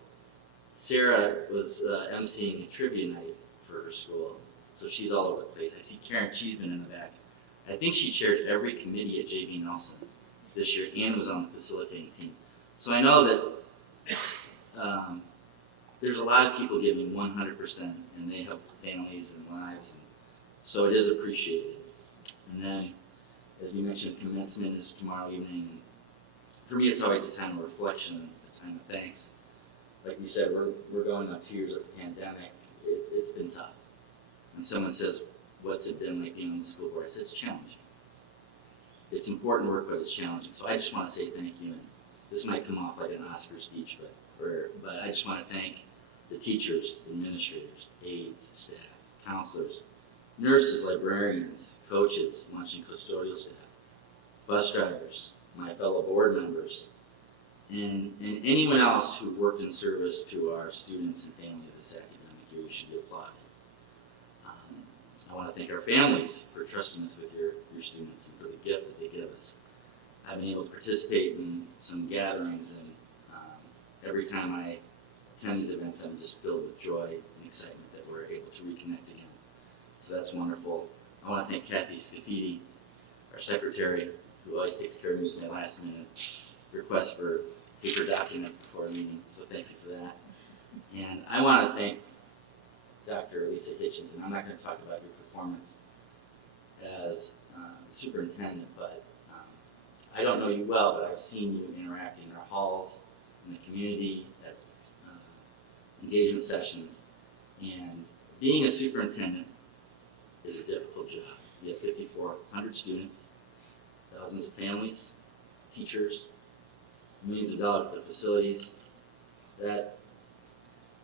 Sarah was emceeing a trivia night for her school, so she's all over the place. I see Karen Cheeseman in the back. I think she chaired every committee at J.B. Nelson this year and was on the facilitating team. So I know that there's a lot of people giving 100%, and they have families and lives, and so it is appreciated. And then, as we mentioned, commencement is tomorrow evening. For me, it's always a time of reflection, a time of thanks. Like we said, we're going on 2 years of the pandemic. It's been tough. And someone says, what's it been like being on the school board? I said, it's challenging. It's important work, but it's challenging. So I just want to say thank you. And this might come off like an Oscar speech, but I just want to thank the teachers, administrators, aides, staff, counselors, nurses, librarians, coaches, lunch and custodial staff, bus drivers, my fellow board members, and anyone else who worked in service to our students and families this academic year. You should be applauded. I want to thank our families for trusting us with your students and for the gifts that they give us. I've been able to participate in some gatherings, and every time I attend these events, I'm just filled with joy and excitement that we're able to reconnect again. So that's wonderful. I want to thank Kathy Scafidi, our secretary, who always takes care of me with my last minute request for paper documents before a meeting, so thank you for that. And I want to thank Dr. Lisa Hitchens, and I'm not going to talk about your performance as superintendent, but I don't know you well, but I've seen you interacting in our halls, in the community, at engagement sessions, and being a superintendent is a difficult job. We have 5,400 students, thousands of families, teachers, millions of dollars for the facilities, that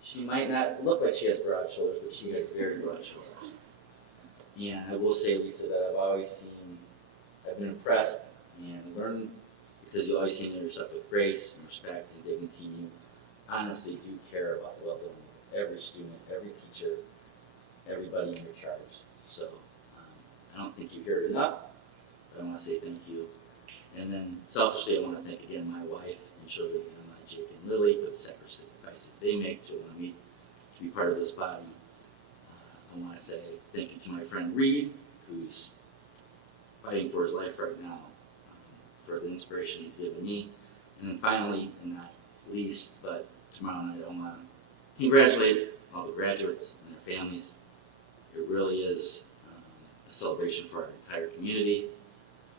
she might not look like she has broad shoulders, but she has very broad shoulders. And I will say, Lisa, that I've been impressed and learned, because you always handle yourself with grace and respect and dignity. You honestly do care about the well-being of every student, every teacher, everybody in your charge. So I don't think you hear it enough, but I want to say thank you. And then selfishly, I want to thank again my wife and children, Emma, Jake, and Lily, for the sacrifices they make to allow me to be part of this body. I want to say thank you to my friend Reed, who's fighting for his life right now, for the inspiration he's given me. And then finally, and not least, but tomorrow night, I want to congratulate all the graduates and their families. It really is a celebration for our entire community.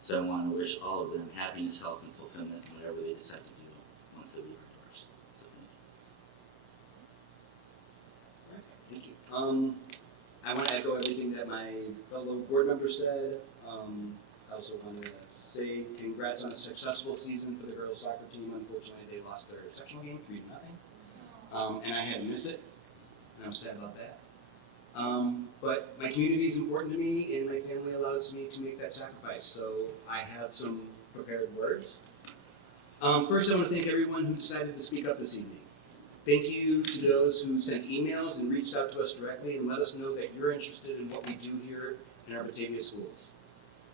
So I want to wish all of them happiness, health, and fulfillment in whatever they decide to do once they leave our doors. So thank you. Thank you. I want to echo everything that my fellow board members said. I also want to say congrats on a successful season for the girls soccer team. Unfortunately, they lost their sectional game 3-0. And I had to miss it, and I'm sad about that. But my community is important to me, and my family allows me to make that sacrifice. So I have some prepared words. First, I want to thank everyone who decided to speak up this evening. Thank you to those who sent emails and reached out to us directly and let us know that you're interested in what we do here in our Batavia schools.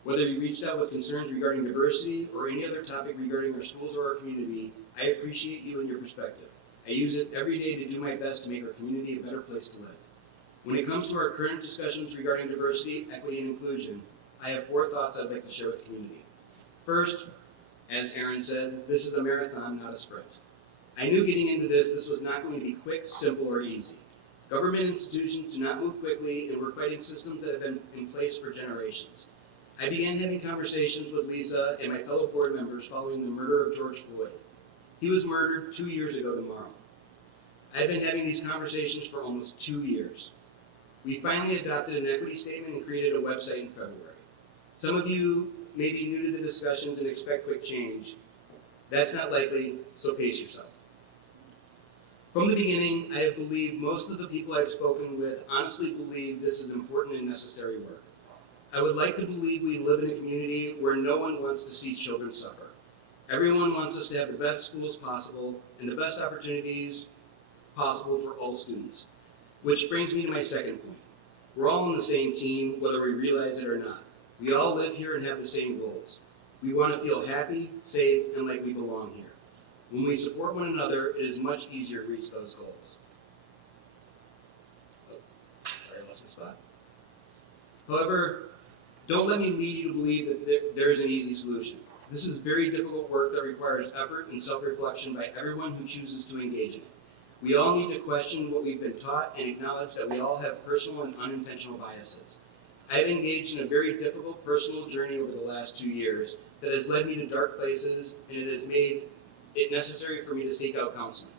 Whether you reached out with concerns regarding diversity or any other topic regarding our schools or our community, I appreciate you and your perspective. I use it every day to do my best to make our community a better place to live. When it comes to our current discussions regarding diversity, equity, and inclusion, I have 4 thoughts I'd like to share with the community. First, as Aaron said, this is a marathon, not a sprint. I knew getting into this was not going to be quick, simple, or easy. Government institutions do not move quickly, and we're fighting systems that have been in place for generations. I began having conversations with Lisa and my fellow board members following the murder of George Floyd. He was murdered 2 years ago tomorrow. I've been having these conversations for almost 2 years. We finally adopted an equity statement and created a website in February. Some of you may be new to the discussions and expect quick change. That's not likely, so pace yourself. From the beginning, I have believed most of the people I've spoken with honestly believe this is important and necessary work. I would like to believe we live in a community where no one wants to see children suffer. Everyone wants us to have the best schools possible and the best opportunities possible for all students. Which brings me to my second point. We're all on the same team, whether we realize it or not. We all live here and have the same goals. We want to feel happy, safe, and like we belong here. When we support one another, it is much easier to reach those goals. Oh, sorry, I lost my spot. However, don't let me lead you to believe that there is an easy solution. This is very difficult work that requires effort and self-reflection by everyone who chooses to engage in it. We all need to question what we've been taught and acknowledge that we all have personal and unintentional biases. I have engaged in a very difficult personal journey over the last 2 years that has led me to dark places, and it has made it necessary for me to seek out counseling.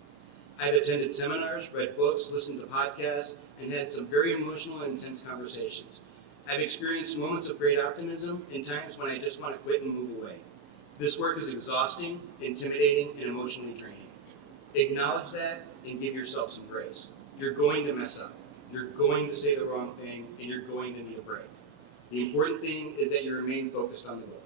I've attended seminars, read books, listened to podcasts, and had some very emotional and intense conversations. I've experienced moments of great optimism and times when I just want to quit and move away. This work is exhausting, intimidating, and emotionally draining. Acknowledge that and give yourself some grace. You're going to mess up. You're going to say the wrong thing, and you're going to need a break. The important thing is that you remain focused on the goal.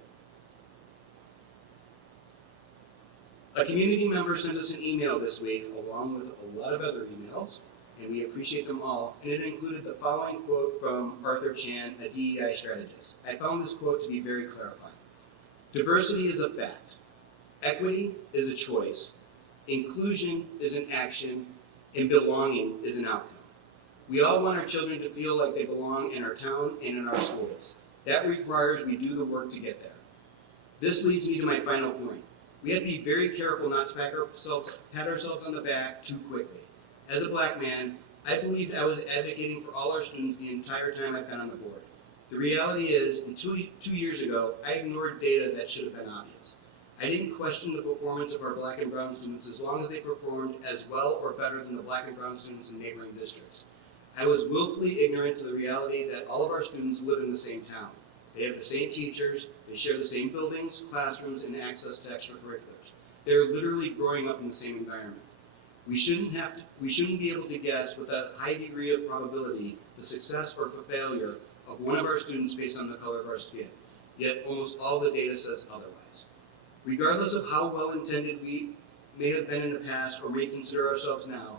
A community member sent us an email this week along with a lot of other emails, and we appreciate them all, and it included the following quote from Arthur Chan, a DEI strategist. I found this quote to be very clarifying. Diversity is a fact. Equity is a choice. Inclusion is an action, and belonging is an outcome. We all want our children to feel like they belong in our town and in our schools. That requires we do the work to get there. This leads me to my final point. We have to be very careful not to pat ourselves on the back too quickly. As a black man, I believed I was advocating for all our students the entire time I've been on the board. The reality is, two years ago, I ignored data that should have been obvious. I didn't question the performance of our black and brown students as long as they performed as well or better than the black and brown students in neighboring districts. I was willfully ignorant to the reality that all of our students live in the same town. They have the same teachers, they share the same buildings, classrooms, and access to extracurriculars. They're literally growing up in the same environment. We shouldn't be able to guess with a high degree of probability the success or failure of one of our students based on the color of our skin. Yet almost all the data says otherwise. Regardless of how well-intended we may have been in the past or may consider ourselves now,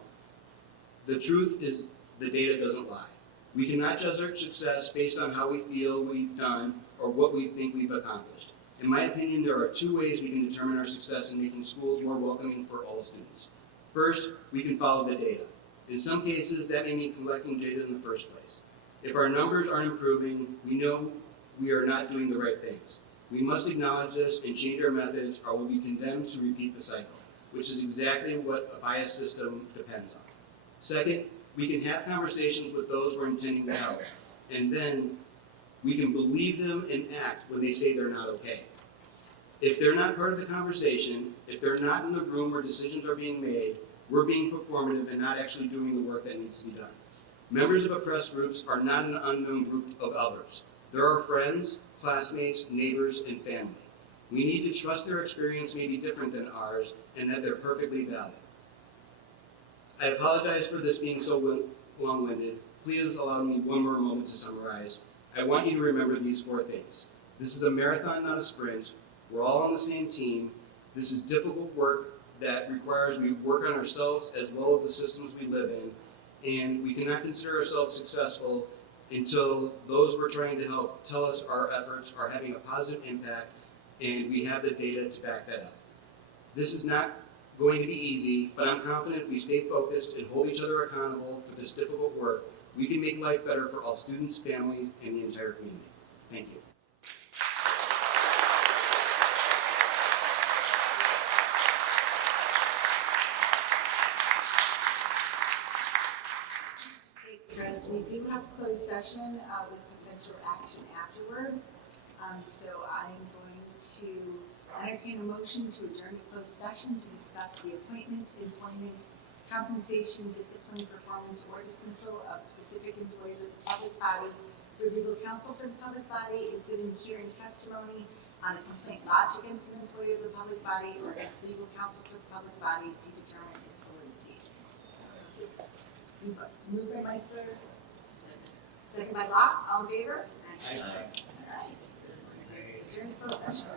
the truth is the data doesn't lie. We cannot judge our success based on how we feel we've done or what we think we've accomplished. In my opinion, there are two ways we can determine our success in making schools more welcoming for all students. First, we can follow the data. In some cases, that may mean collecting data in the first place. If our numbers aren't improving, we know we are not doing the right things. We must acknowledge this and change our methods, or we'll be condemned to repeat the cycle, which is exactly what a biased system depends on. Second, we can have conversations with those we're intending to help, and then we can believe them and act when they say they're not okay. If they're not part of the conversation, if they're not in the room where decisions are being made, we're being performative and not actually doing the work that needs to be done. Members of oppressed groups are not an unknown group of others. They're our friends, classmates, neighbors, and family. We need to trust their experience may be different than ours and that they're perfectly valid. I apologize for this being so long-winded. Please allow me one more moment to summarize. I want you to remember these 4 things. This is a marathon, not a sprint. We're all on the same team. This is difficult work that requires we work on ourselves as well as the systems we live in, and we cannot consider ourselves successful until those we're trying to help tell us our efforts are having a positive impact and we have the data to back that up. This is not going to be easy, but I'm confident if we stay focused and hold each other accountable for this difficult work, we can make life better for all students, families, and the entire community. Thank you. Chris, we do have closed session with potential action afterward. So I'm going to entertain a motion to adjourn to closed session to discuss the appointment, employment, compensation, discipline, performance, or dismissal of specific employees of the public body through legal counsel for the public body, including hearing testimony on a complaint lodged against an employee of the public body or against legal counsel for the public body to determine its validity. Moved by Meisler, second by Locke, all in favor? All right. Adjourn to closed session.